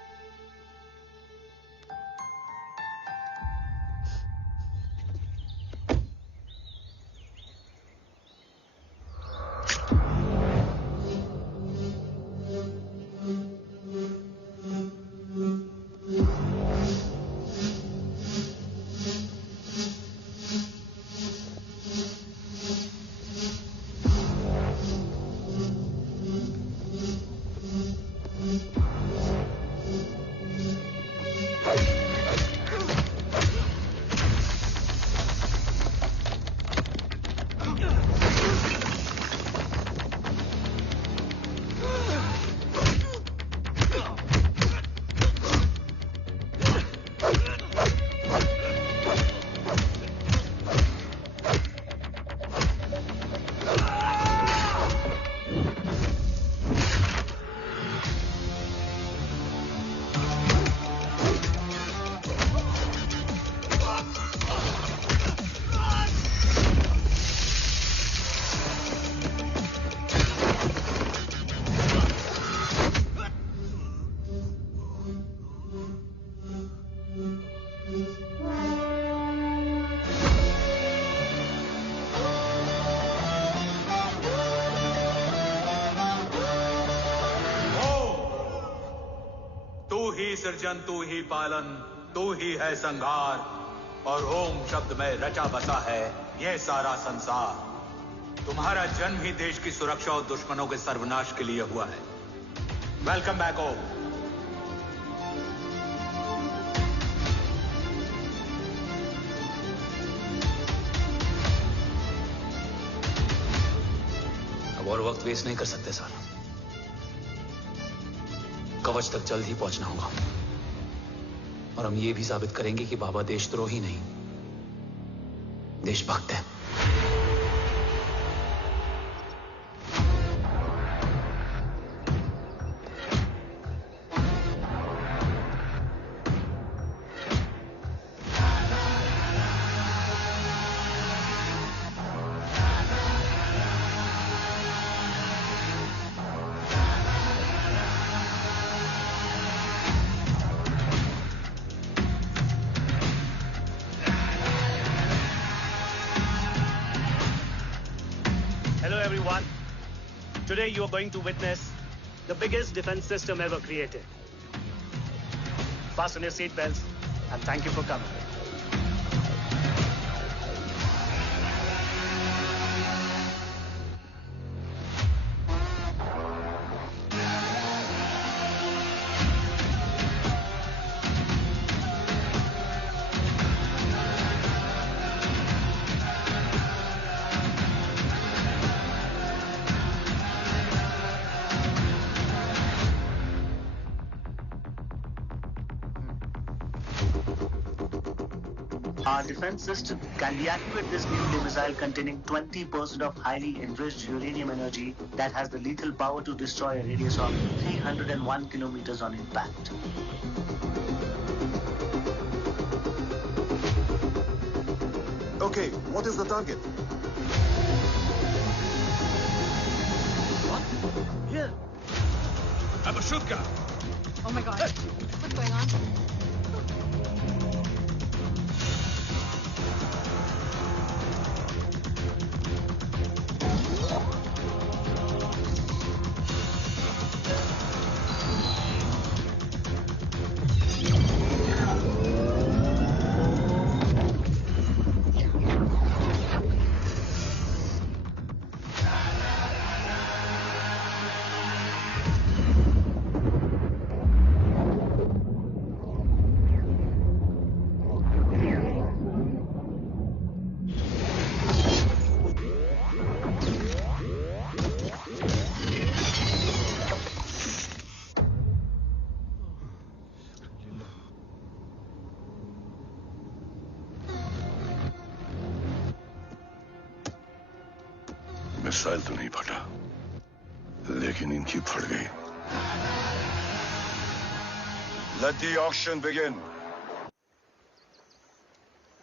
तू ही सृजन, तू ही पालन, तू ही है संहार, और ओम शब्द में रचा बसा है ये सारा संसार। तुम्हारा जन्म ही देश की सुरक्षा और दुश्मनों के सर्वनाश के लिए हुआ है। वेलकम बैक ओम। अब और वक्त वेस्ट नहीं कर सकते सर। कवच तक जल्द ही पहुंचना होगा और हम ये भी साबित करेंगे कि बाबा देशद्रोही नहीं, देशभक्त है। Today you are going to witness the biggest defense system ever created. Fasten your seat belts and thank you for coming. Our defense system can deactivate this nuclear missile containing 20% of highly enriched uranium energy that has the lethal power to destroy a radius of 301 kilometers on impact. Okay, what is the target? What? Here. I'm a shoot guy. Oh my god. What's going on? Missile तो नहीं फटा, लेकिन इनकी फट गई। Let the auction begin.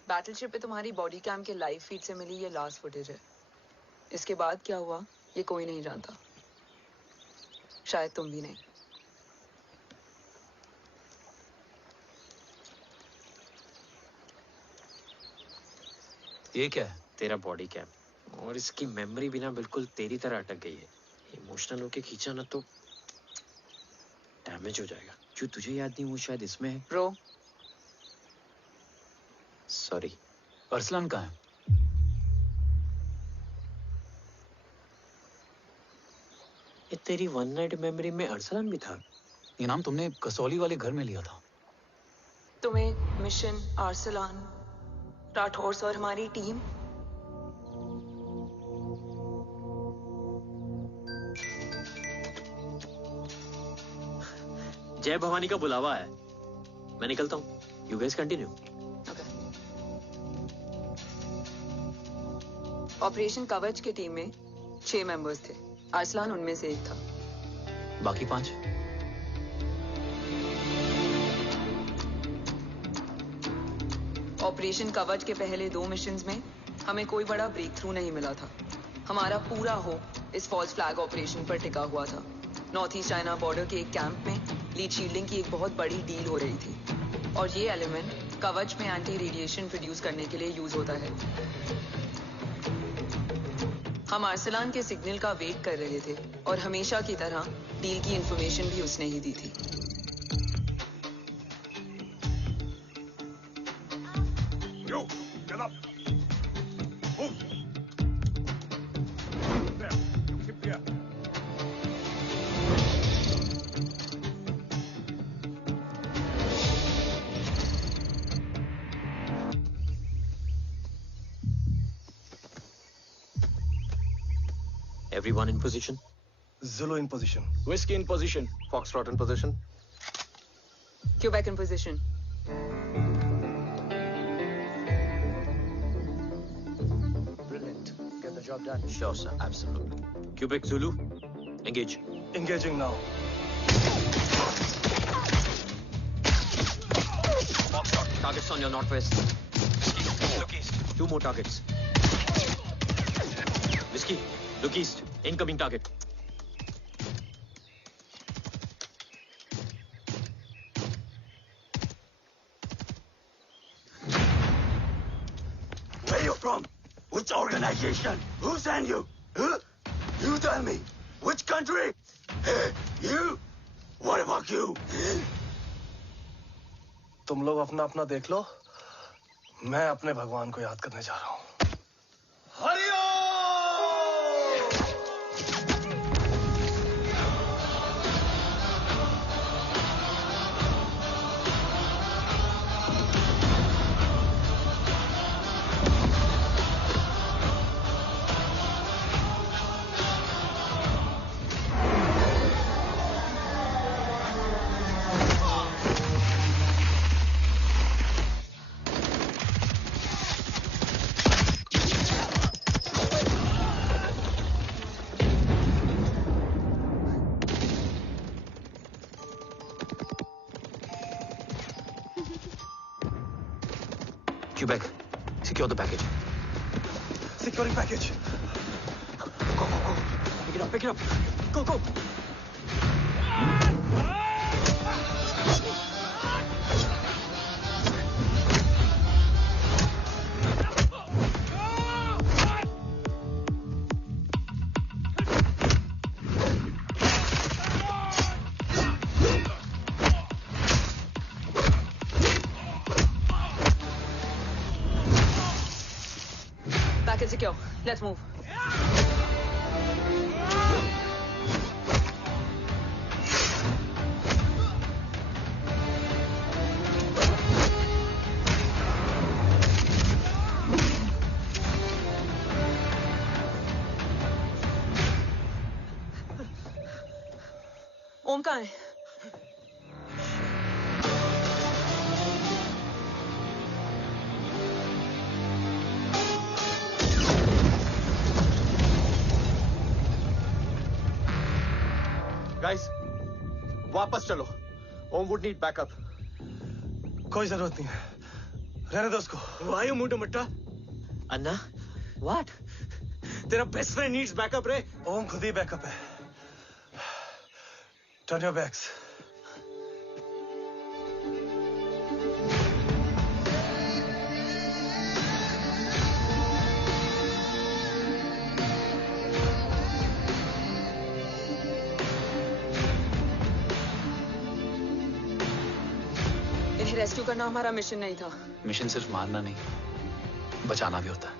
Battleship पे तुम्हारी body cam के लाइव फीड से मिली ये लास्ट फुटेज है। इसके बाद क्या हुआ ये कोई नहीं जानता, शायद तुम भी नहीं। ये क्या है? तेरा बॉडी कैम, और इसकी मेमोरी भी ना बिल्कुल तेरी तरह अटक गई है। इमोशनल होके खींचा ना तो डैमेज हो जाएगा। जो तुझे याद नहीं वो शायद इसमें है। Bro sorry. अरसलान कहाँ है? ये तेरी वन नाइट मेमोरी में अरसलान भी था? ये नाम तुमने कसौली वाले घर में लिया था। तुम्हें मिशन, अरसलान, राठौर और हमारी टीम। जय भवानी का बुलावा है, मैं निकलता हूँ। You guys continue. ऑपरेशन कवच की टीम में 6 मेंबर्स थे, अरसलान उनमें से एक था। बाकी 5? ऑपरेशन कवच के पहले 2 मिशंस में हमें कोई बड़ा ब्रेक थ्रू नहीं मिला था। हमारा पूरा होप इस फॉल्स फ्लैग ऑपरेशन पर टिका हुआ था। नॉर्थ ईस्ट चाइना बॉर्डर के एक कैंप में लीड शील्डिंग की एक बहुत बड़ी डील हो रही थी और ये एलिमेंट कवच में एंटी रेडिएशन प्रोड्यूस करने के लिए यूज होता है। हम आर्सलान के सिग्नल का वेट कर रहे थे और हमेशा की तरह डील की इंफॉर्मेशन भी उसने ही दी थी। Yo, get up. Move. There. Keep here. Everyone in position? Zulu in position. Whiskey in position. Foxtrot in position. Quebec in position. Brilliant. Get the job done. Sure, sir. Absolutely. Quebec Zulu, engage. Engaging now. Foxtrot, targets on your northwest. Look east. 2 more targets. Whiskey, look east. Incoming target. Where you from? Which organization? Who sent you? Huh? You tell me. Which country? Hey, you? What about you? तुम लोग अपना अपना देख लो। मैं अपने भगवान को याद करने जा रहा हूँ। Hariom! Quebec, secure the package. Securing package. Go, go, go. Pick it up, pick it up. Go, go. Package secure. Let's move. ओम कहाँ है? Guys, वापस चलो। Om would need backup. कोई जरूरत नहीं है। रहने दो उसको। Why you मुंडो मट्टा? Anna, what? तेरा बेस्ट फ्रेंड नीड्स बैकअप रे। ओम खुद ही बैकअप है। Turn your backs. इन्हें रेस्क्यू करना हमारा मिशन नहीं था। मिशन सिर्फ मारना नहीं, बचाना भी होता है।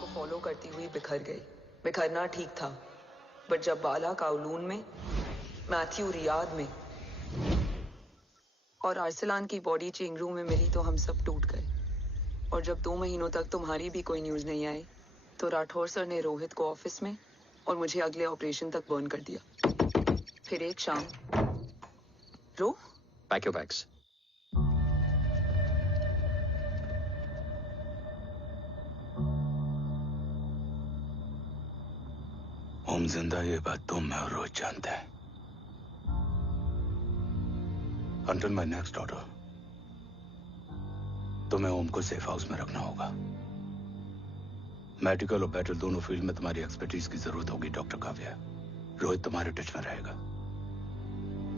को फॉलो करती हुई बिखर गई। बिखरना ठीक था, बट जब बाला काउलून में, मैथ्यू रियाद में और आर्सलान की बॉडी चेंज रूम में मिली तो हम सब टूट गए। और जब 2 महीनों तक तुम्हारी भी कोई न्यूज नहीं आई तो राठौर सर ने रोहित को ऑफिस में और मुझे अगले ऑपरेशन तक बर्न कर दिया। फिर एक शाम रो पैक योर बैग्स। ओम जिंदा, ये बात तुम मैं और रोज जानते हैं। Until my next order, तुम्हें ओम को सेफ हाउस में रखना होगा। मेडिकल और बैटल दोनों फील्ड में तुम्हारी एक्सपर्टीज की जरूरत होगी डॉक्टर काव्या। रोहित तुम्हारे टच में रहेगा।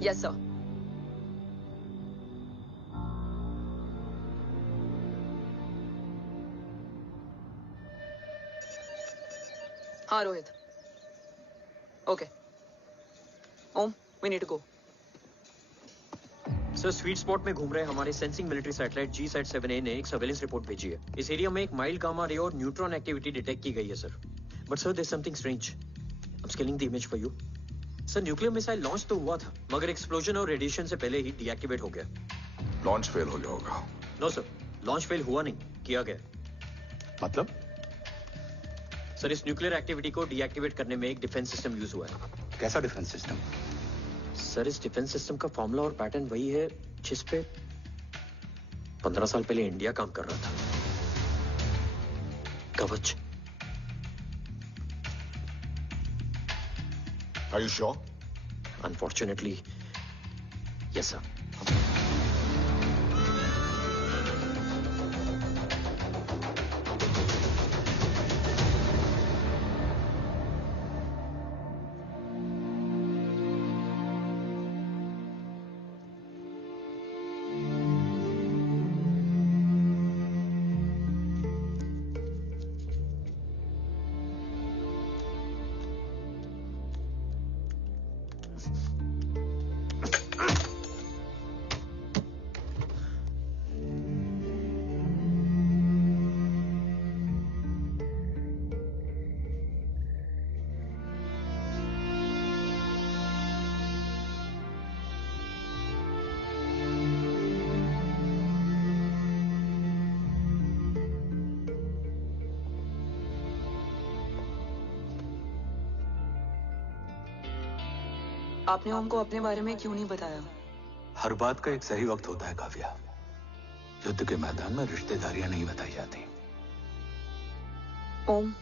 Yes sir. हाँ Rohit. Okay Om, we need to go. Sir sweet spot में घूम रहे हमारे सेंसिंग मिलिट्री सैटेलाइट G-SAT-7A ने एक सर्वेलेंस रिपोर्ट भेजी है। इस एरिया में एक माइल्ड गामा रे और न्यूट्रॉन एक्टिविटी डिटेक्ट की गई है सर। But sir there is something strange. I am scaling the image for you. Sir nuclear missile launch तो हुआ था मगर एक्सप्लोजन और रेडिएशन से पहले ही डीएक्टिवेट हो गया। लॉन्च फेल हो गया होगा। नो सर, लॉन्च फेल हुआ नहीं, किया गया। मतलब? सर इस न्यूक्लियर एक्टिविटी को डीएक्टिवेट करने में एक डिफेंस सिस्टम यूज हुआ है। कैसा डिफेंस सिस्टम? सर इस डिफेंस सिस्टम का फॉर्मूला और पैटर्न वही है जिस पे 15 साल पहले इंडिया काम कर रहा था। कवच। Are you sure? Unfortunately, yes sir. आपने ओम को अपने बारे में क्यों नहीं बताया? हर बात का एक सही वक्त होता है काव्या। युद्ध के मैदान में रिश्तेदारियां नहीं बताई जाती। ओम,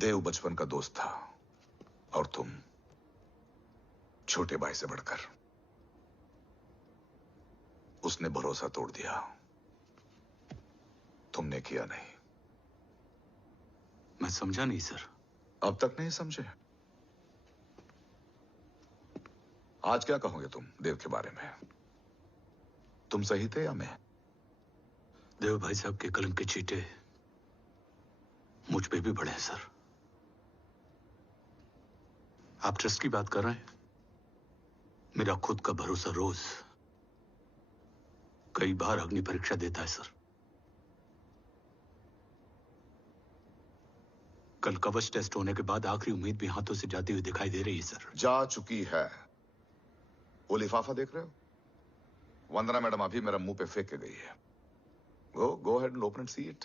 देव बचपन का दोस्त था और तुम छोटे भाई से बढ़कर। उसने भरोसा तोड़ दिया, तुमने किया नहीं। मैं समझा नहीं सर। अब तक नहीं समझे? आज क्या कहोगे तुम देव के बारे में? तुम सही थे या मैं? देव भाई साहब के कलम के चीटे मुझ पे भी पड़े हैं सर। आप ट्रस्ट की बात कर रहे हैं? मेरा खुद का भरोसा रोज कई बार अग्नि परीक्षा देता है सर। कल कवच टेस्ट होने के बाद आखिरी उम्मीद भी हाथों से जाती हुई दिखाई दे रही है सर। जा चुकी है। वो लिफाफा देख रहे हो? वंदना मैडम अभी मेरा मुंह पे फेंक के गई है। Go ahead and open and see it.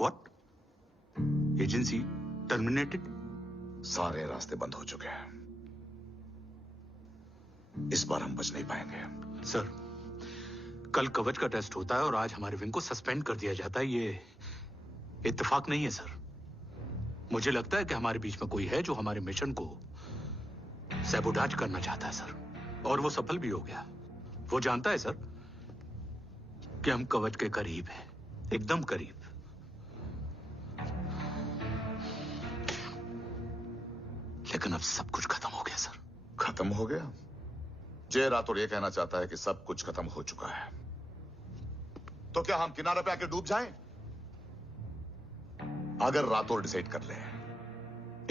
What? Agency terminated? सारे रास्ते बंद हो चुके हैं। इस बार हम बच नहीं पाएंगे। सर, कल कवच का टेस्ट होता है और आज हमारे विंग को सस्पेंड कर दिया जाता है। ये इत्तेफाक नहीं है सर। मुझे लगता है कि हमारे बीच में कोई है जो हमारे मिशन को सैबोटाज करना चाहता है सर, और वो सफल भी हो गया। वो जानता है सर कि हम कवच के करीब हैं, एकदम करीब। लेकिन अब सब कुछ खत्म हो गया सर। खत्म हो गया? जय राठौर ये कहना चाहता है कि सब कुछ खत्म हो चुका है। तो क्या हम किनारे पे आके डूब जाएं? अगर राठौर डिसाइड कर ले,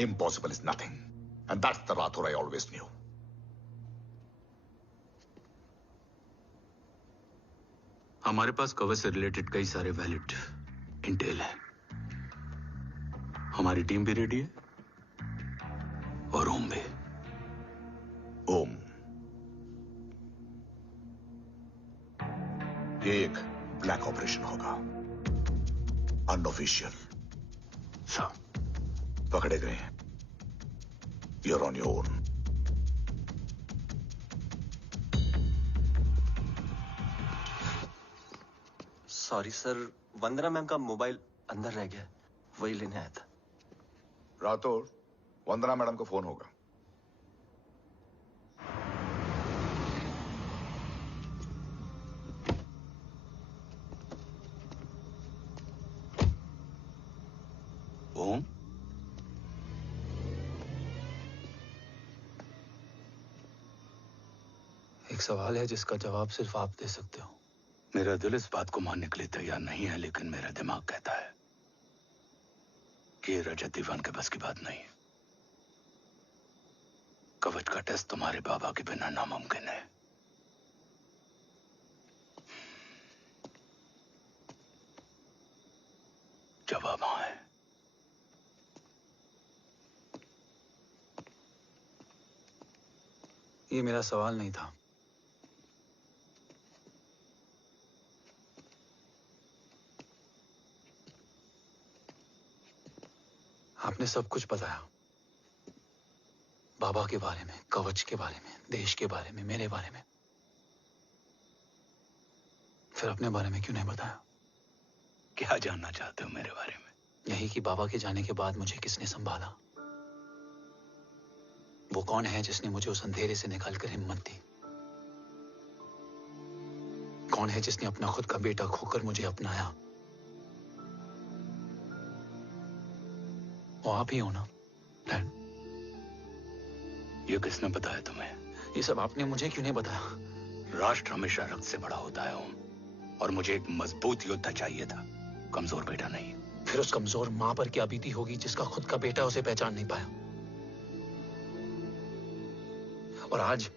impossible is nothing, and that's the Rathore I always new. हमारे पास कवच से रिलेटेड कई सारे वैलिड इंटेल है। हमारी टीम भी रेडी है और ओम भी। ओम ये एक ब्लैक ऑपरेशन होगा, अनऑफिशियल। सर पकड़े गए, you're on your own. Sorry sir, Vandana ma'am का मोबाइल अंदर रह गया, वही लेने आया था। राठौड़, वंदना मैडम का फोन होगा। ओम, एक सवाल है जिसका जवाब सिर्फ आप दे सकते हो। मेरा दिल इस बात को मानने के लिए तैयार नहीं है, लेकिन मेरा दिमाग कहता है कि ये रजत दीवान के बस की बात नहीं है। कवच का टेस्ट तुम्हारे बाबा के बिना नामुमकिन है। जवाब हाँ है। ये मेरा सवाल नहीं था। आपने सब कुछ बताया, बाबा के बारे में, कवच के बारे में, देश के बारे में, मेरे बारे में। फिर अपने बारे में क्यों नहीं बताया? क्या जानना चाहते हो मेरे बारे में? यही कि बाबा के जाने के बाद मुझे किसने संभाला, वो कौन है जिसने मुझे उस अंधेरे से निकालकर हिम्मत दी, कौन है जिसने अपना खुद का बेटा खोकर मुझे अपनाया। वो आप ही हो ना डैड? ये किसने बताया तुम्हें? ये सब आपने मुझे क्यों नहीं बताया? राष्ट्र हमेशा रक्त से बड़ा होता है ओम, और मुझे एक मजबूत योद्धा चाहिए था, कमजोर बेटा नहीं। फिर उस कमजोर मां पर क्या बीती होगी जिसका खुद का बेटा उसे पहचान नहीं पाया। और आज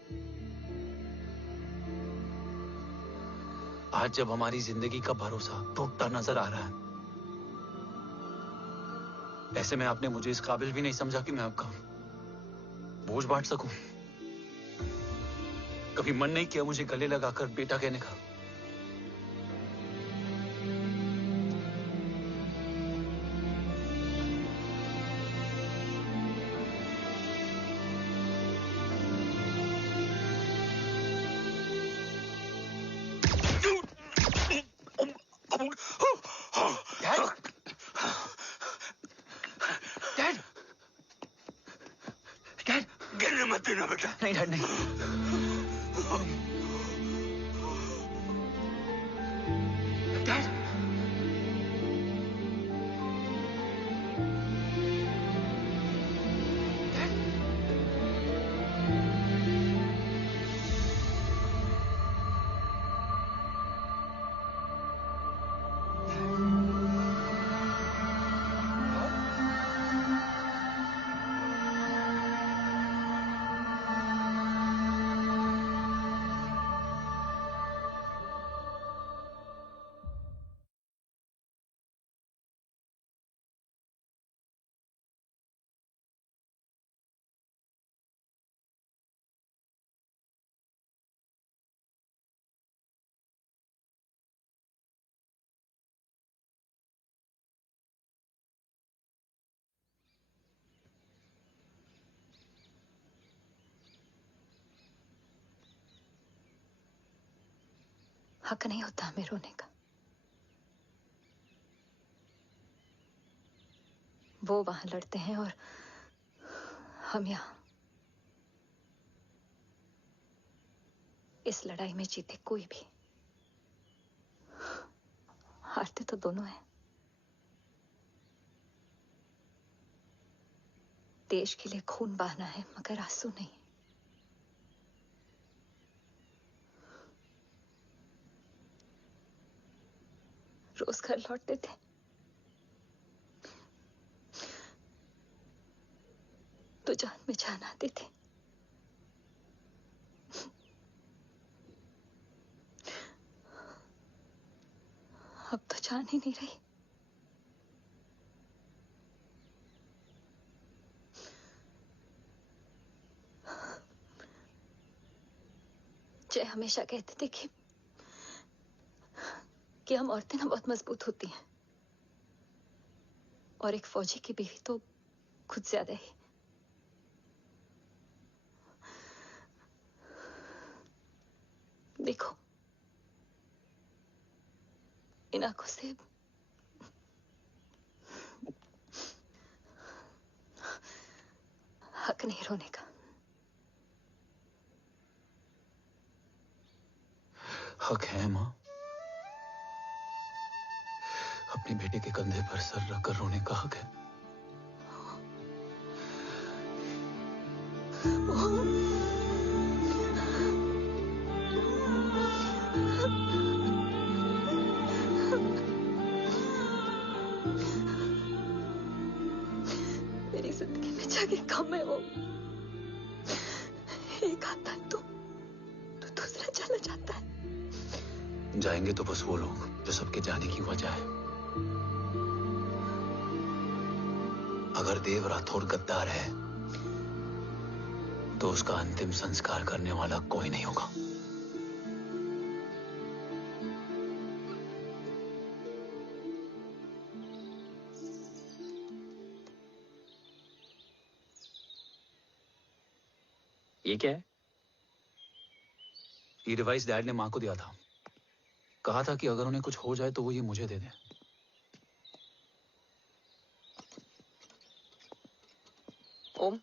जब हमारी जिंदगी का भरोसा टूटता नजर आ रहा है, ऐसे में आपने मुझे इस काबिल भी नहीं समझा कि मैं आपका बोझ बांट सकूं। कभी मन नहीं किया मुझे गले लगाकर बेटा कहने का। नहीं डैड नहीं। डैड हक नहीं होता हमें रोने का। वो वहां लड़ते हैं और हम यहां। इस लड़ाई में जीते कोई भी, हारते तो दोनों हैं। देश के लिए खून बहाना है मगर आंसू नहीं। रोज घर लौटते थे, तो जान में जान आती थी। अब तो जान ही नहीं रही। जय हमेशा कहते थे कि कि हम औरतें ना बहुत मजबूत होती हैं, और एक फौजी की बीवी तो खुद ज्यादा ही। देखो, इन आंखों से हक नहीं रोने का। हक है माँ, अपने बेटे के कंधे पर सर रखकर रोने का हक है। मेरी जिंदगी में जगह कम है, वो एक आता है तो दूसरा चला जाता है। जाएंगे तो बस वो लोग जो सबके जाने की वजह है। अगर देव राठौर गद्दार है तो उसका अंतिम संस्कार करने वाला कोई नहीं होगा। ये क्या है? ये डिवाइस डैड ने मां को दिया था। कहा था कि अगर उन्हें कुछ हो जाए तो वो ये मुझे दे दें। ओम,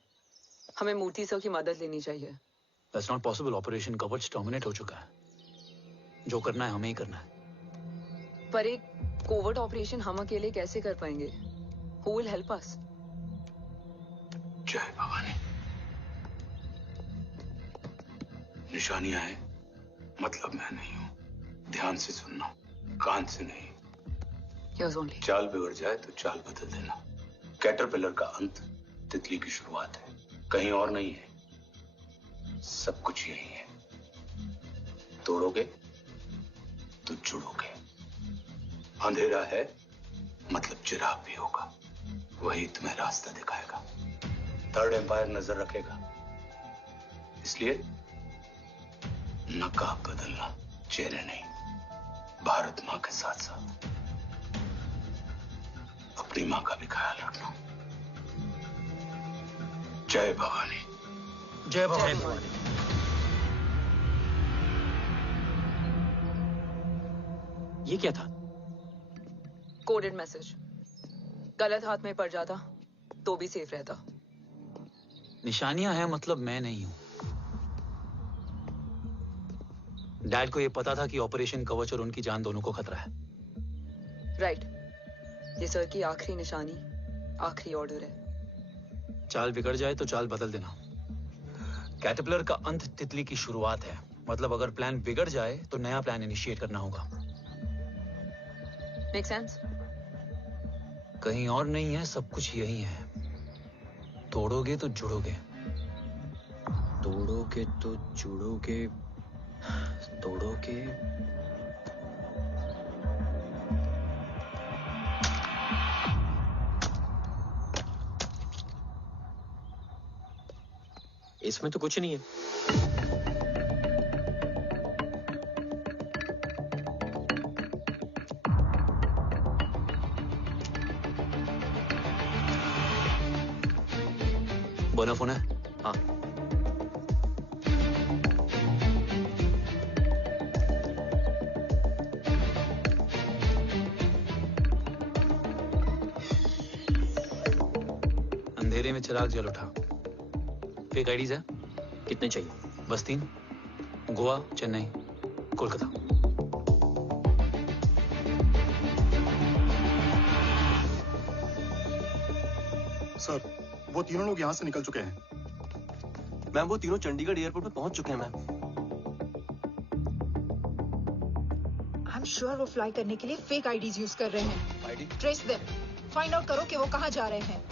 हमें मूर्ति सर की मदद लेनी चाहिए। That's not possible. ऑपरेशन कवच टर्मिनेट हो चुका है। जो करना है हमें ही करना है। पर एक कोवर्ट ऑपरेशन हम अकेले कैसे कर पाएंगे? Who will help us? जय भवानी। निशानियां हैं, मतलब मैं नहीं हूं। ध्यान से सुनना, कान से नहीं। Yes, only. चाल बिगड़ जाए तो चाल बदल देना। कैटरपिलर का अंत तितली की शुरुआत है, कहीं और नहीं है। सब कुछ यही है। तोड़ोगे तो जुड़ोगे। अंधेरा है मतलब चिराग भी होगा, वही तुम्हें रास्ता दिखाएगा। थर्ड एम्पायर नजर रखेगा, इसलिए नकाब बदलना, चेहरे नहीं। भारत मां के साथ साथ अपनी मां का भी ख्याल रखना। जय भवानी। जय भवानी। ये क्या था? Coded message. गलत हाथ में पड़ जाता तो भी सेफ रहता। निशानियां हैं मतलब मैं नहीं हूं। डैड को यह पता था कि ऑपरेशन कवच और उनकी जान दोनों को खतरा है। राइट। ये सर की आखिरी निशानी, आखिरी ऑर्डर है। चाल बिगड़ जाए तो चाल बदल देना। कैटरपिलर का अंत तितली की शुरुआत है, मतलब अगर प्लान बिगड़ जाए तो नया प्लान इनिशिएट करना होगा। Make sense? कहीं और नहीं है, सब कुछ यही है। तोड़ोगे तो जुड़ोगे। तोड़ोगे तो जुड़ोगे। तोड़ोगे। इसमें तो कुछ नहीं है। बना फोन है? हाँ। अंधेरे में चिराग जल उठा। फेक आईडीज है? कितने चाहिए? बस 3। गोवा, चेन्नई, कोलकाता। सर, वो तीनों लोग यहाँ से निकल चुके हैं। मैम, वो तीनों चंडीगढ़ एयरपोर्ट पे पहुंच चुके हैं मैम। आई एम श्योर वो फ्लाई करने के लिए फेक आईडीज यूज कर रहे हैं। ID? Trace them, find out करो कि वो कहाँ जा रहे हैं।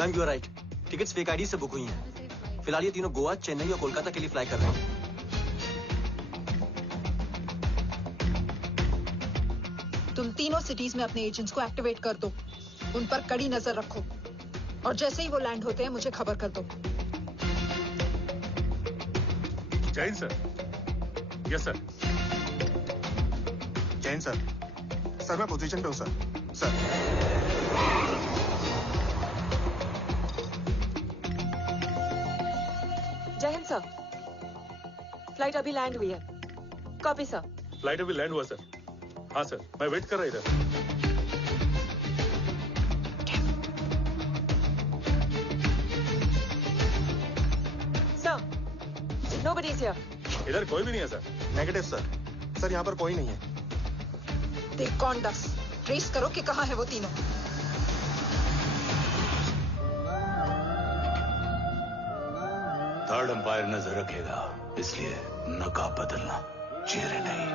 Ma'am, you are right. Tickets fake ID से बुक हुई हैं। फिलहाल ये तीनों गोवा, चेन्नई और कोलकाता के लिए फ्लाई कर रहे हैं। तुम तीनों सिटीज में अपने एजेंट्स को एक्टिवेट कर दो। उन पर कड़ी नजर रखो और जैसे ही वो लैंड होते हैं मुझे खबर कर दो। जय Hind sir. Yes sir. Hind sir. Sir मैं पोजीशन पे हूँ सर। सर जय हिंद सर। फ्लाइट अभी लैंड हुई है। Copy sir. फ्लाइट अभी लैंड हुआ सर। हाँ सर, मैं वेट कर रहा इधर। Nobody is here. इधर कोई भी नहीं है सर। Negative sir. सर यहाँ पर कोई नहीं है। देख कौन डस। ट्रेस करो कि कहाँ है वो तीनों। थर्ड अंपायर नजर रखेगा, इसलिए नकाब बदलना, चेहरे नहीं।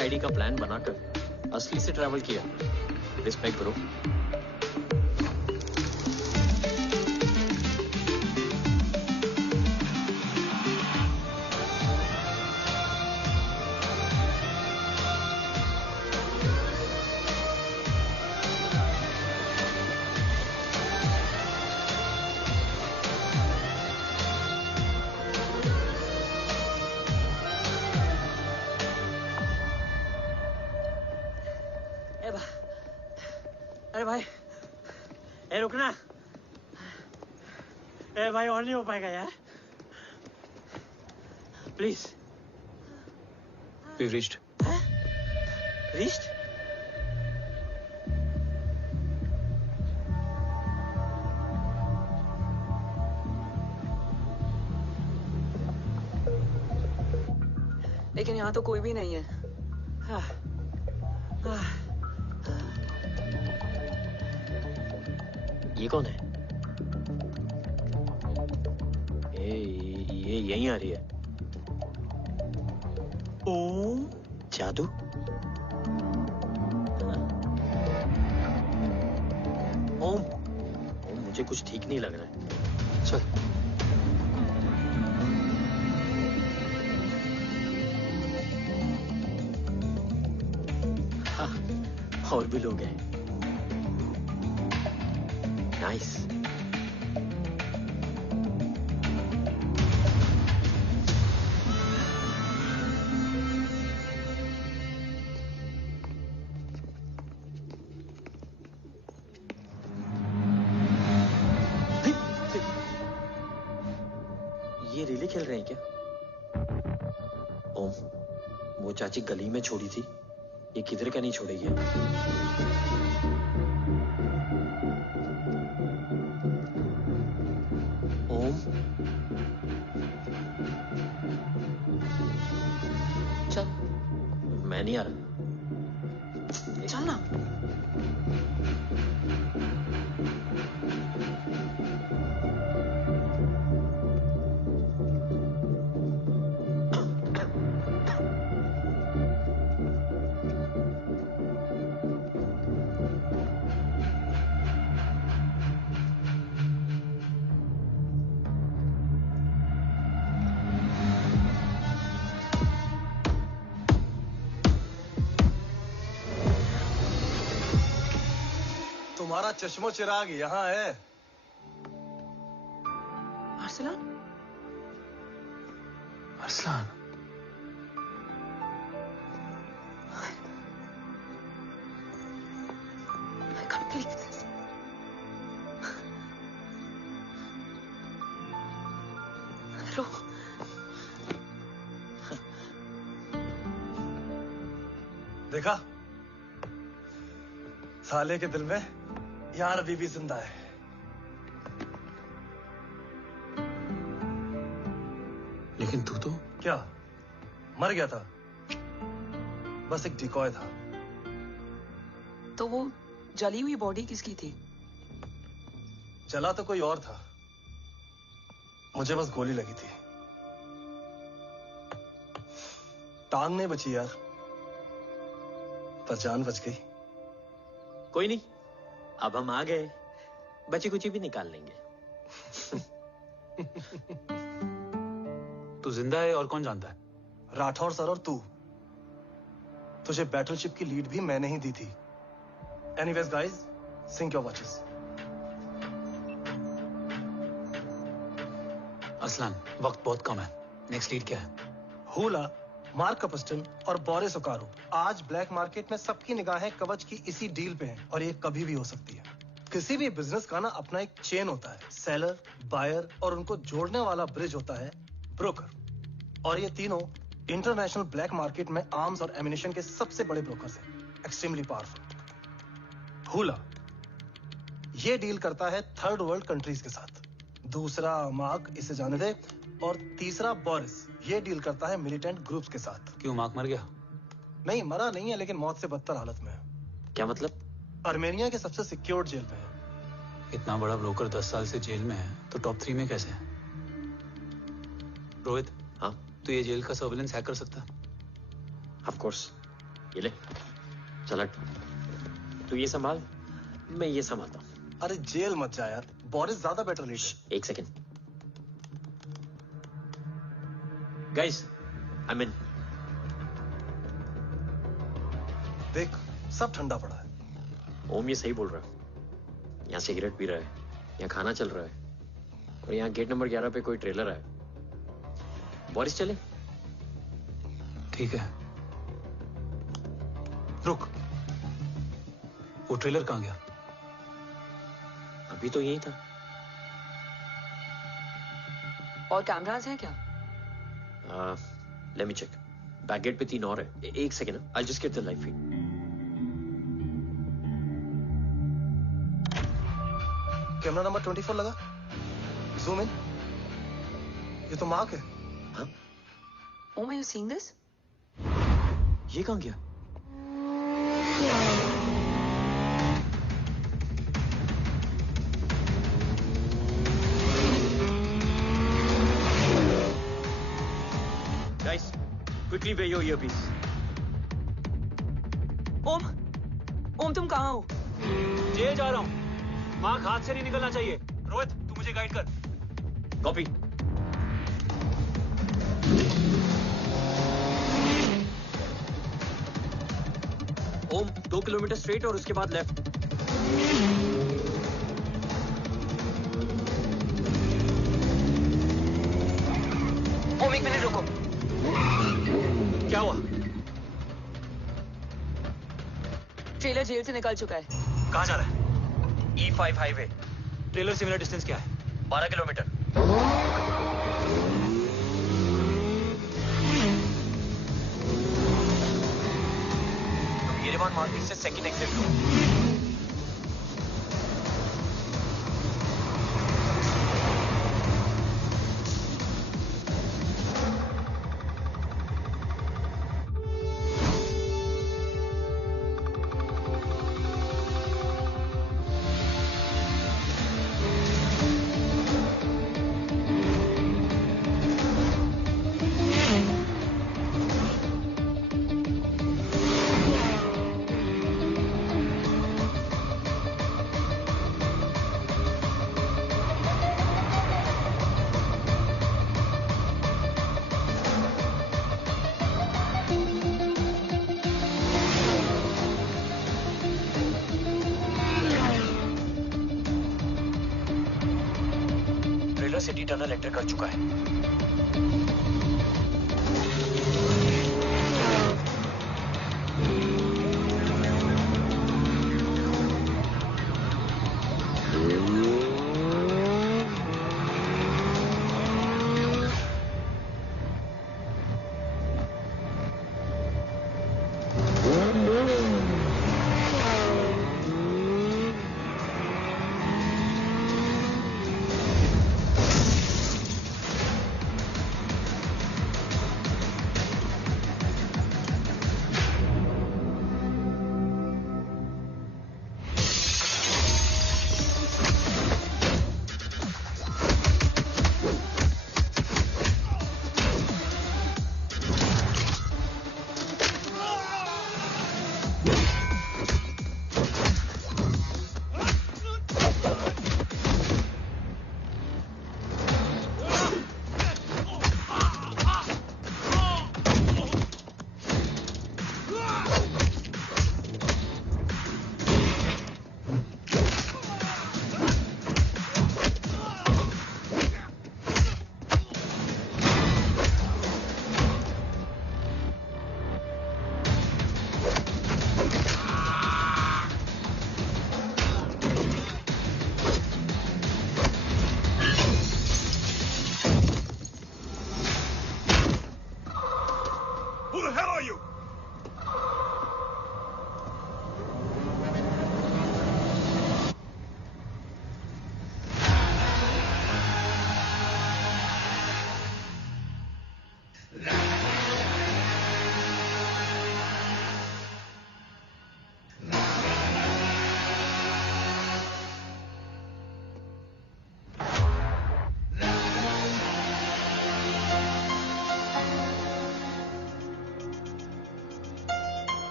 आईडी का प्लान बनाकर असली से ट्रैवल किया। रिस्पेक्ट करो। अरे भाई, ए रुकना। ए भाई और नहीं हो पाएगा यार। प्लीज। We've reached. Reached? लेकिन यहाँ तो कोई भी नहीं है। ये कौन है? ये यहीं आ रही है। ओम जादू? ओम मुझे कुछ ठीक नहीं लग रहा है। चल। हाँ, और भी लोग हैं। नाइस। ये रिले खेल रहे हैं क्या? ओम, वो चाची गली में छोड़ी थी, ये किधर का नहीं छोड़ेगी। ओम, चल। मैं नहीं आ रहा। चल ना। तुम्हारा चश्मो चिराग यहाँ है। Arsalan? Arsalan? I can't believe this. Hello. देखा? साले के दिल में यार अभी भी जिंदा है। लेकिन तू तो क्या मर गया था? बस एक डिकॉय था। तो वो जली हुई बॉडी किसकी थी? जला तो कोई और था, मुझे बस गोली लगी थी। टांग नहीं बची यार, पर जान बच गई। कोई नहीं, अब हम आ गए, बची कुची भी निकाल लेंगे। तू जिंदा है और कौन जानता है? राठौर सर और तू। तुझे बैटलशिप की लीड भी मैंने ही दी थी। Anyways guys, sync your watches. Aslan, वक्त बहुत कम है, नेक्स्ट लीड क्या है? हुला, मार्क कपस्टन और बोरिस ओकारो। आज ब्लैक मार्केट में सबकी निगाहें कवच की इसी डील पे हैं और ये कभी भी हो सकती है। किसी भी बिजनेस का ना अपना एक चेन होता है, सेलर, बायर और उनको जोड़ने वाला ब्रिज होता है ब्रोकर। और ये तीनों इंटरनेशनल ब्लैक मार्केट में आर्म्स और एमिनेशन के सबसे बड़े ब्रोकर्स हैं, एक्सट्रीमली पावरफुल। हुला ये डील करता है थर्ड वर्ल्ड कंट्रीज के साथ, दूसरा मार्क, इसे जाने दे, और तीसरा बोरिस ये डील करता है मिलिटेंट ग्रुप्स के साथ। क्यों, मार्क मर गया? नहीं, मरा नहीं है, लेकिन मौत से बदतर हालत में है। क्या मतलब? आर्मेनिया के सबसे सिक्योर्ड जेल में है। इतना बड़ा ब्रोकर 10 साल से जेल में है, तो टॉप 3 में कैसे है? रोहित, हाँ, तो ये जेल का सर्विलेंस हैक कर सकता? Of course. ये ले, चल हट। तू ये संभाल, मैं ये संभालता हूँ। अरे जेल मत जा यार, बोरिस ज्यादा बेटर लीडर। एक सेकेंड गाइस, आई मीन देख, सब ठंडा पड़ा है। ओम ये सही बोल रहा है। यहाँ सिगरेट पी रहा है, यहाँ खाना चल रहा है, और यहाँ गेट नंबर 11 पे कोई ट्रेलर है। बोरिस चले? ठीक है, रुक, वो ट्रेलर कहाँ गया? अभी तो यही था। और कैमरास हैं क्या? Let me check. Back gate पे 3 और है। एक second, I just get the live feed. Camera number 24 लगा, जूम इन। ये तो मार्क है। हाँ? Oh, are you seeing this? ये कहाँ गया? Guys, quickly wear your earpiece. ओम तुम कहाँ हो? जेल जा रहा हूँ। मार्क हाथ से नहीं निकलना चाहिए। रोहित, तू मुझे गाइड कर। कॉपी। ओम 2 किलोमीटर स्ट्रेट और उसके बाद लेफ्ट। ओम 1 मिनट रुको। क्या हुआ? ट्रेलर जेल से निकल चुका है। कहाँ जा रहा है? E5 highway. ट्रेलर से मेरा डिस्टेंस क्या है? 12 किलोमीटर। येरेवान मार्केट से सेकंड एग्जिट लो। सिटी टनल एंटर कर चुका है।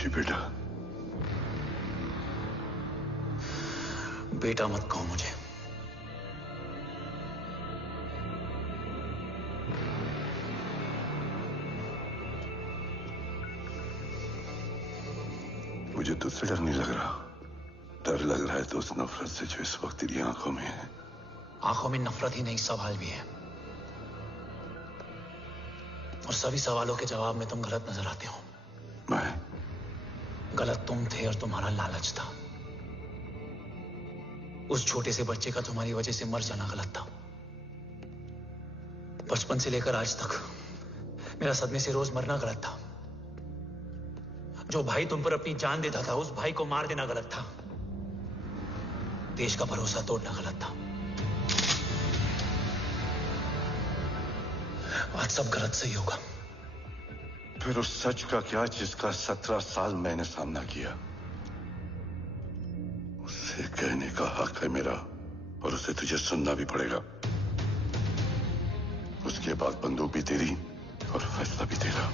ऋषि बेटा, बेटा मत कहो मुझे। मुझे तुझसे डर नहीं लग रहा, डर लग रहा है तो उस नफरत से जो इस वक्त तेरी आंखों में है। आंखों में नफरत ही नहीं, सवाल भी है, और सभी सवालों के जवाब में तुम गलत नजर आते हो। मैं गलत तुम थे और तुम्हारा लालच था। उस छोटे से बच्चे का तुम्हारी वजह से मर जाना गलत था। बचपन से लेकर आज तक मेरा सदमे से रोज मरना गलत था। जो भाई तुम पर अपनी जान देता था, उस भाई को मार देना गलत था। देश का भरोसा तोड़ना गलत था। आज सब गलत सही होगा। फिर उस सच का क्या जिसका 17 साल मैंने सामना किया? उसे कहने का हक है मेरा, और उसे तुझे सुनना भी पड़ेगा। उसके बाद बंदूक भी तेरी और फैसला भी तेरा।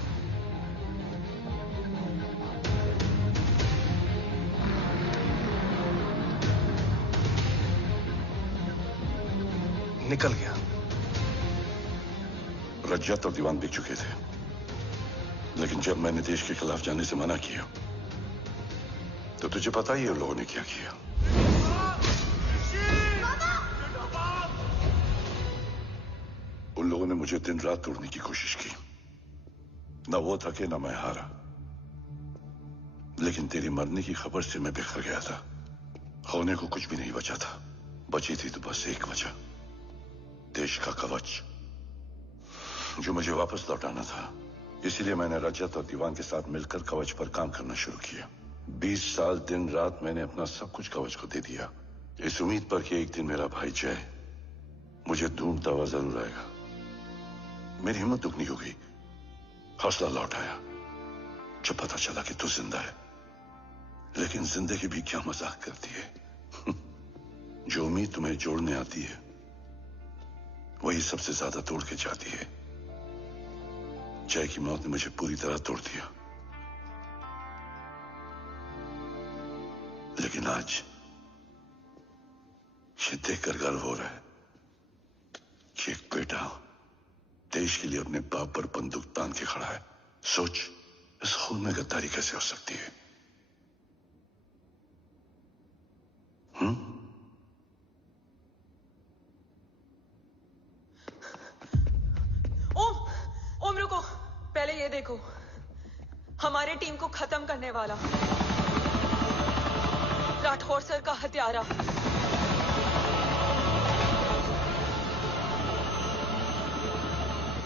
निकल गया। रज्जत और दीवान बिक चुके थे, लेकिन जब मैंने देश के खिलाफ जाने से मना किया तो तुझे पता ही है उन लोगों ने क्या किया। उन लोगों ने मुझे दिन रात तोड़ने की कोशिश की। ना वो थके ना मैं हारा, लेकिन तेरी मरने की खबर से मैं बिखर गया था। होने को कुछ भी नहीं बचा था। बची थी तो बस एक वजह, देश का कवच, जो मुझे वापस लौटाना था। इसीलिए मैंने रजत और दीवान के साथ मिलकर कवच पर काम करना शुरू किया। 20 साल दिन रात मैंने अपना सब कुछ कवच को दे दिया, इस उम्मीद पर कि एक दिन मेरा भाई जय मुझे ढूंढता हुआ जरूर आएगा। मेरी हिम्मत दुगनी हो गई, हौसला लौट आया जब पता चला कि तू जिंदा है। लेकिन जिंदगी भी क्या मजाक करती है। जो उम्मीद तुम्हें जोड़ने आती है वही सबसे ज्यादा तोड़ के जाती है। जय की मौत ने मुझे पूरी तरह तोड़ दिया, लेकिन आज ये देखकर गर्व हो रहा है कि एक बेटा देश के लिए अपने बाप पर बंदूक तान के खड़ा है। सोच, इस खून में गद्दारी कैसे हो सकती है? ओम रुको, पहले ये देखो, हमारे टीम को खत्म करने वाला राठौर सर का हत्यारा।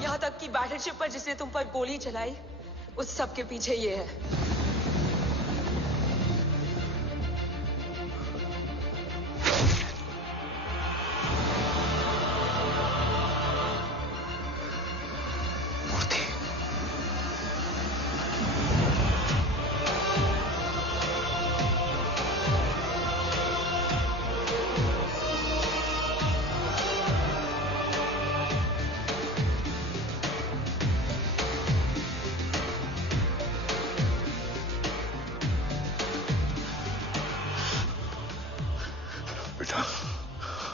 यहां तक कि बैटलशिप पर जिसने तुम पर गोली चलाई, उस सब के पीछे ये है।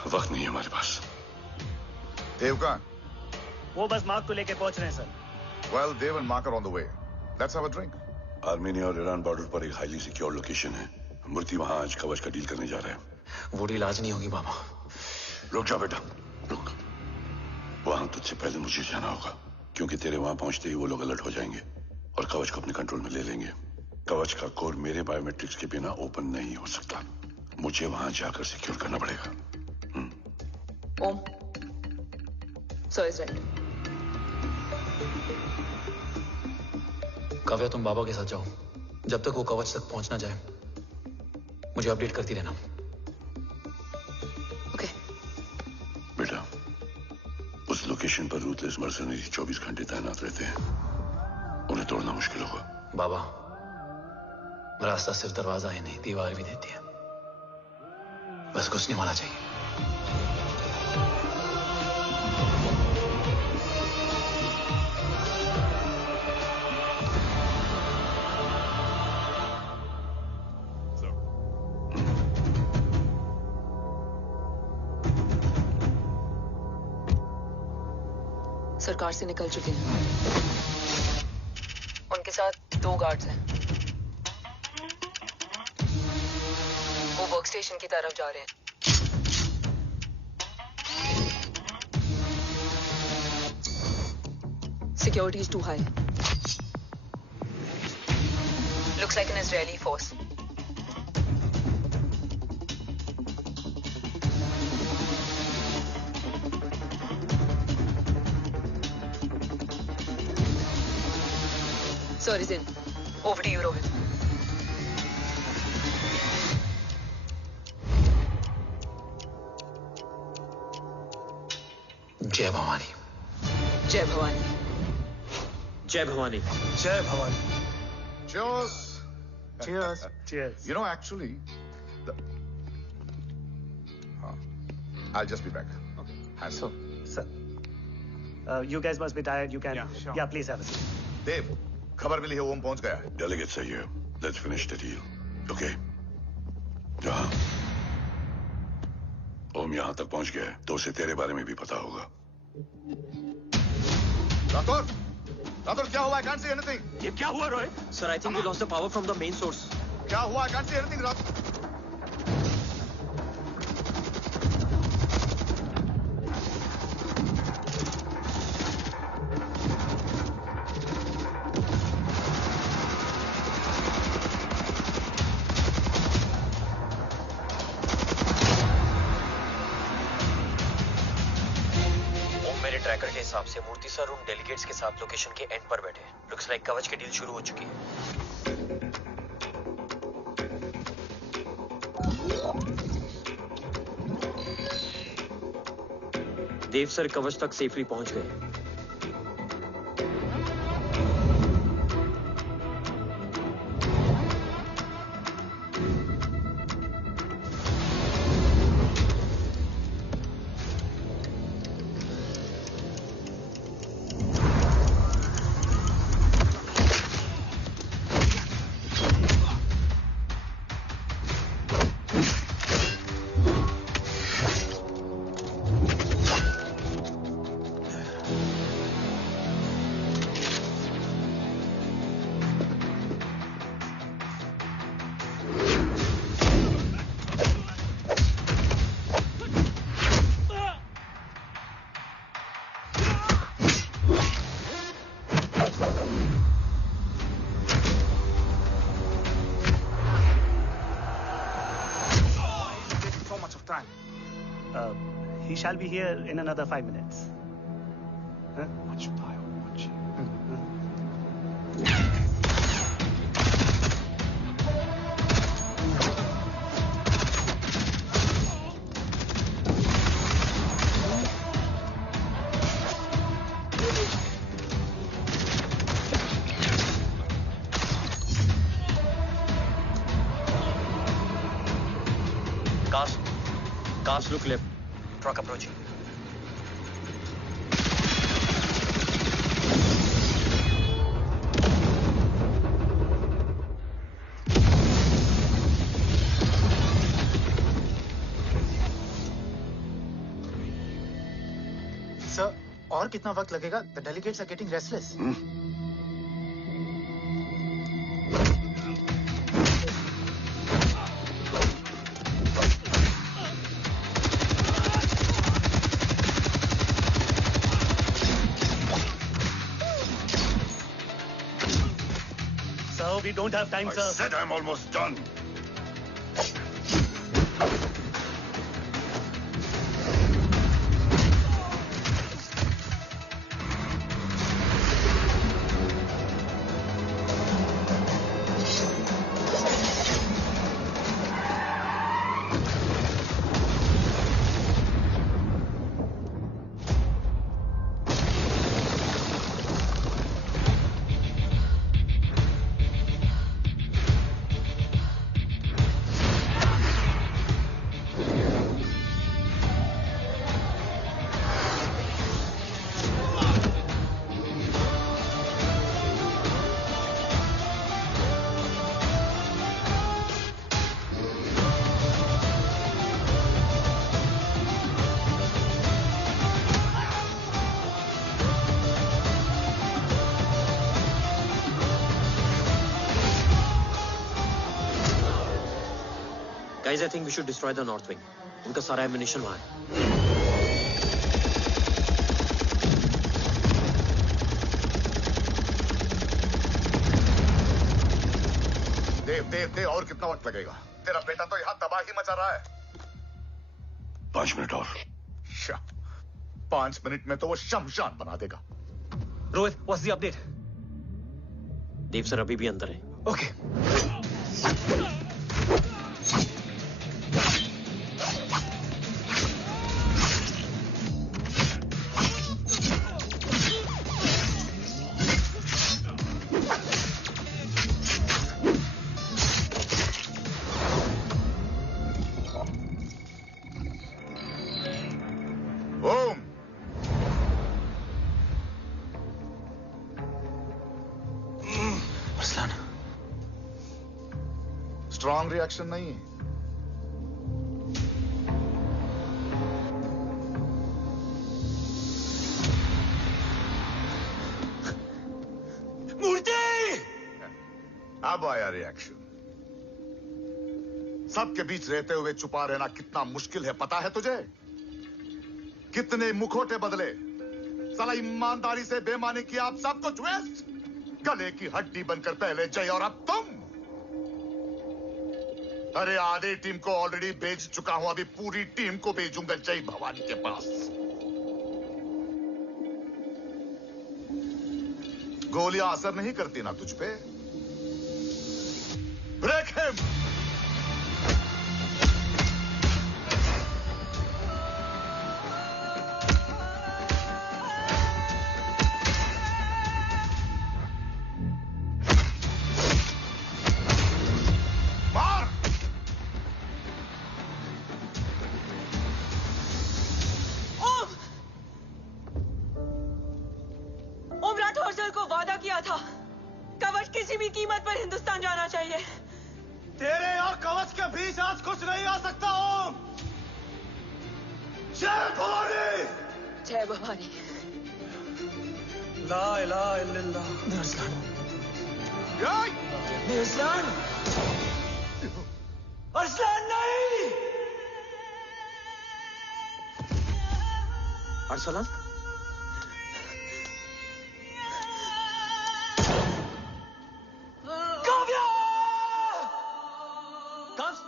वक्त नहीं है हमारे पास। Dave कहाँ? वो बस मार्क को लेके पहुंच रहे हैं sir. Well, Dave and Mark are on the way. Let's have a drink. Armenia और ईरान बॉर्डर पर एक हाईली सिक्योर लोकेशन है। मूर्ति वहां आज कवच का डील करने जा रहे हैं। वो डील आज नहीं होगी बाबा। रुक जा बेटा, रुक। वहां तुझसे पहले मुझे जाना होगा, क्योंकि तेरे वहां पहुंचते ही वो लोग अलर्ट हो जाएंगे और कवच को अपने कंट्रोल में ले लेंगे। कवच का कोर मेरे बायोमेट्रिक्स के बिना ओपन नहीं हो सकता। मुझे वहां जाकर सिक्योर करना पड़ेगा। ओम, so is right. काव्या, तुम बाबा के साथ जाओ। जब तक वो कवच तक पहुंच ना जाए मुझे अपडेट करती रहना। ओके। बेटा, उस लोकेशन पर रूथलेस मर्सनरी 24 घंटे तैनात रहते हैं। उन्हें तोड़ना मुश्किल होगा। बाबा, रास्ता सिर्फ दरवाजा ही नहीं, दीवार भी देती है। बस घुसने वाला चाहिए। सरकार से निकल चुके हैं। उनके साथ 2 गार्ड्स हैं। वो वर्क स्टेशन की तरफ जा रहे हैं। Security is too high. Looks like an Israeli force. Sir is in. Over to you, Rohit. जय भवानी। जय भवानी। जय भवानी। जय Bhavani. Cheers. Cheers. Cheers. You know, actually, I'll just be back. So, sir, you guys must be tired. You can, yeah, please have a seat. देव, खबर मिली है ओम पहुंच गया है। Delegate सही है। Let's finish the deal. Okay? हाँ। ओम यहाँ तक पहुंच गया है, तो उसे तेरे बारे में भी पता होगा। राठौर, राठौर क्या हुआ? I can't see anything. ये क्या हुआ Rohit? Sir, I think we lost the power from the main source. क्या हुआ? I can't see anything, Rathore. Tracker के हिसाब से मूर्ति सर उन डेलीगेट्स के साथ लोकेशन के एंड पर बैठे। लुक्स लाइक कवच की डील शुरू हो चुकी है। देव सर कवच तक सेफली पहुंच गए। He shall be here in another 5 minutes. Huh? Much fire, much. Cast look left. Truck approaching. Sir, और कितना वक्त लगेगा? The delegates are getting restless. We don't have time, sir. I said I'm almost done. Guys, I think we should destroy the north wing. उनका सारा ammunition वहाँ है. देव और कितना वक्त लगेगा? तेरा बेटा तो यहाँ तबाही मचा रहा है. 5 मिनट और. 5 मिनट में तो वो शमशान बना देगा. Rohit, what's the update? Dev sir अभी भी अंदर है. Okay. स्ट्रॉन्ग रिएक्शन नहीं है. मूर्ति! अब आया रिएक्शन. सबके बीच रहते हुए छुपा रहना कितना मुश्किल है पता है तुझे? कितने मुखौटे बदले. साला ईमानदारी से बेमानी किया आप सब कुछ वेस्ट. गले की हड्डी बनकर पहले जय और अब तुम. अरे आधे टीम को ऑलरेडी भेज चुका हूं. अभी पूरी टीम को भेजूंगा जय भवानी के पास. गोलियां असर नहीं करती ना तुझ पे. Break him. अरसलान? काव्या! कब्ज?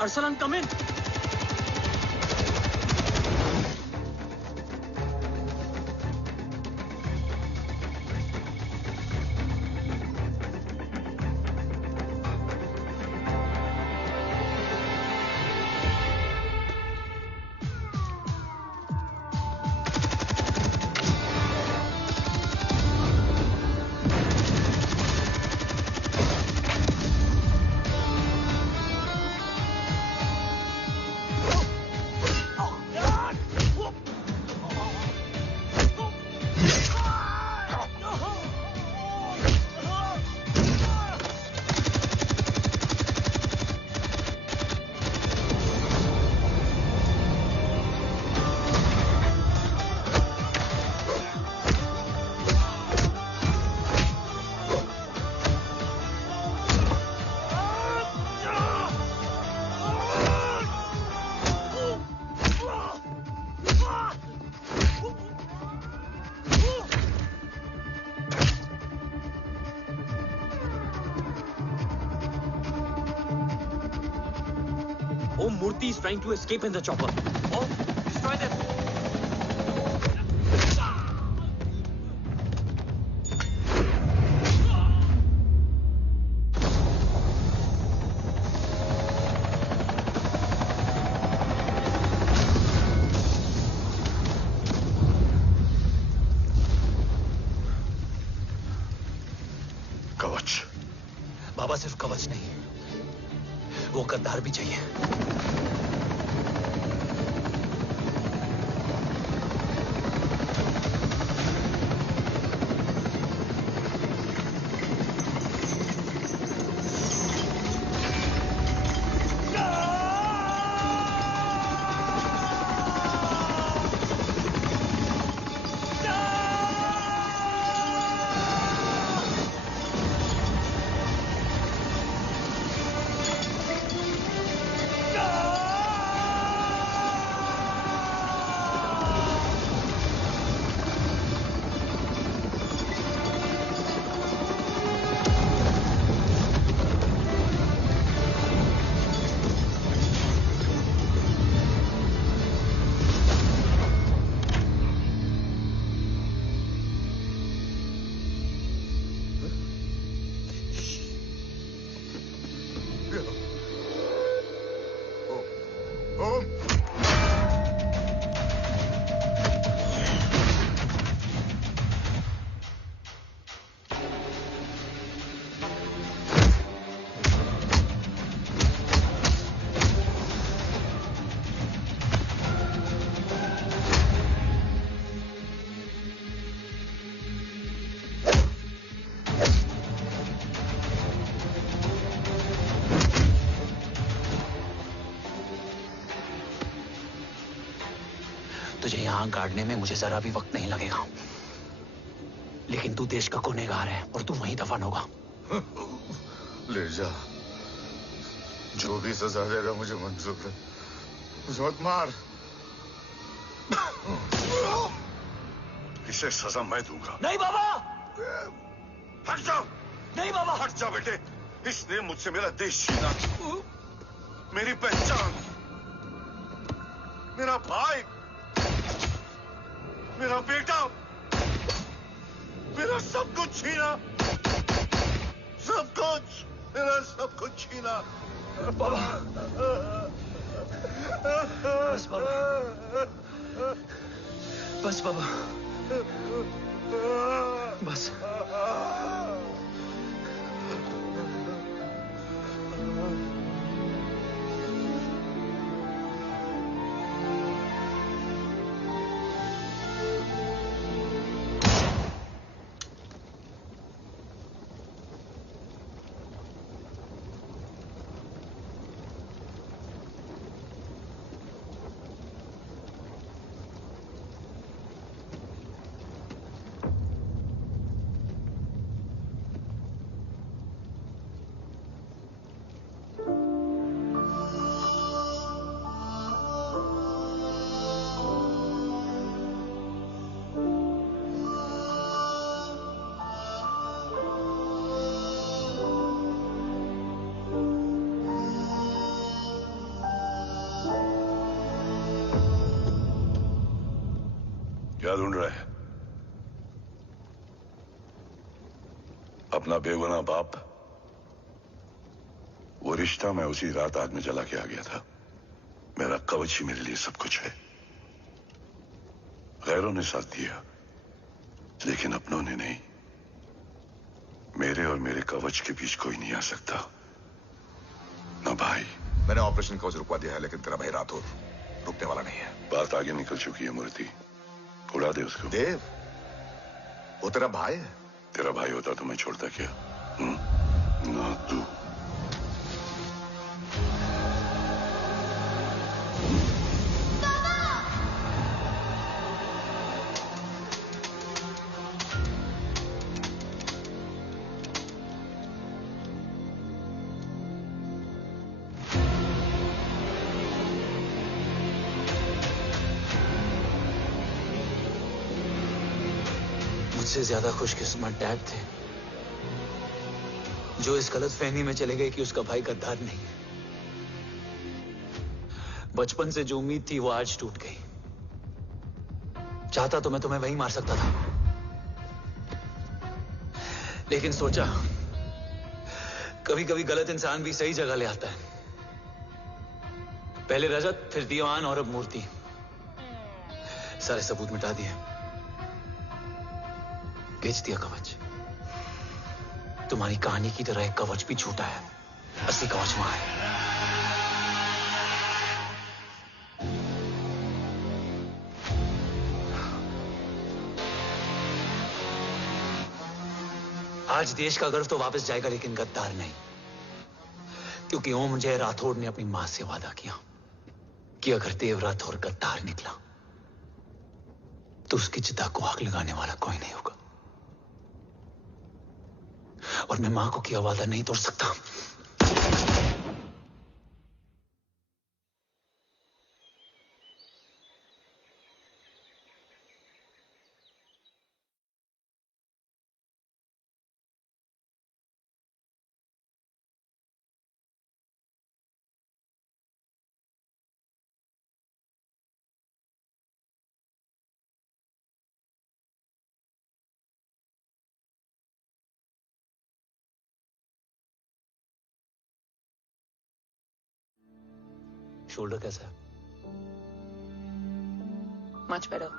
Arsalan, come in. trying to escape in the chopper. Oh, destroy them. बाबा सिर्फ कवच नहीं, वो गद्दार भी चाहिए। तुझे यहां गाड़ने में मुझे जरा भी वक्त नहीं लगेगा, लेकिन तू देश का गुनहगार है और तू वहीं दफन होगा। ले जा, जो भी सजा देगा मुझे मंजूर है, मुझे मत मार। इसे सजा मैं दूंगा। नहीं बाबा, हट जाओ। नहीं बाबा, हट जा बेटे। इसने मुझसे मेरा देश छीना, मेरी पहचान, मेरा भाई, मेरा बेटा, मेरा सब कुछ छीना, सब कुछ, मेरा सब कुछ छीना। बाबा, बस बाबा, बस बाबा, बस। क्या ढूंढ रहा है? अपना बेगुनाह बाप। वो रिश्ता मैं उसी रात आग में जला के आ गया था। मेरा कवच ही मेरे लिए सब कुछ है। गैरों ने साथ दिया, लेकिन अपनों ने नहीं। मेरे और मेरे कवच के बीच कोई नहीं आ सकता, ना भाई। मैंने ऑपरेशन कवच रुकवा दिया है, लेकिन तेरा भाई राठौर रुकने वाला नहीं है। बात आगे निकल चुकी है मूर्ति, उड़ा दे उसको। देव, वो तेरा भाई है। तेरा भाई होता तो मैं छोड़ता क्या? ना तू। मुझसे ज्यादा खुशकिस्मत डैड थे, जो इस गलतफहमी में चले गए कि उसका भाई गद्दार नहीं है। बचपन से जो उम्मीद थी वो आज टूट गई। चाहता तो मैं तुम्हें वहीं मार सकता था, लेकिन सोचा कभी कभी गलत इंसान भी सही जगह ले आता है। पहले रजत, फिर दीवान और अब मूर्ति। सारे सबूत मिटा दिए, बेच दिया कवच। तुम्हारी कहानी की तरह एक कवच भी छूटा है, असली कवच वहां है। आज देश का गर्व तो वापस जाएगा, लेकिन गद्दार नहीं, क्योंकि ओम जय राठौड़ ने अपनी मां से वादा किया कि अगर देव राठौड़ गद्दार निकला तो उसकी चिता को आग लगाने वाला कोई नहीं होगा। और मैं मां को किया वादा नहीं तोड़ सकता। शोल्डर कैसा है? Much better.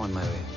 On my way.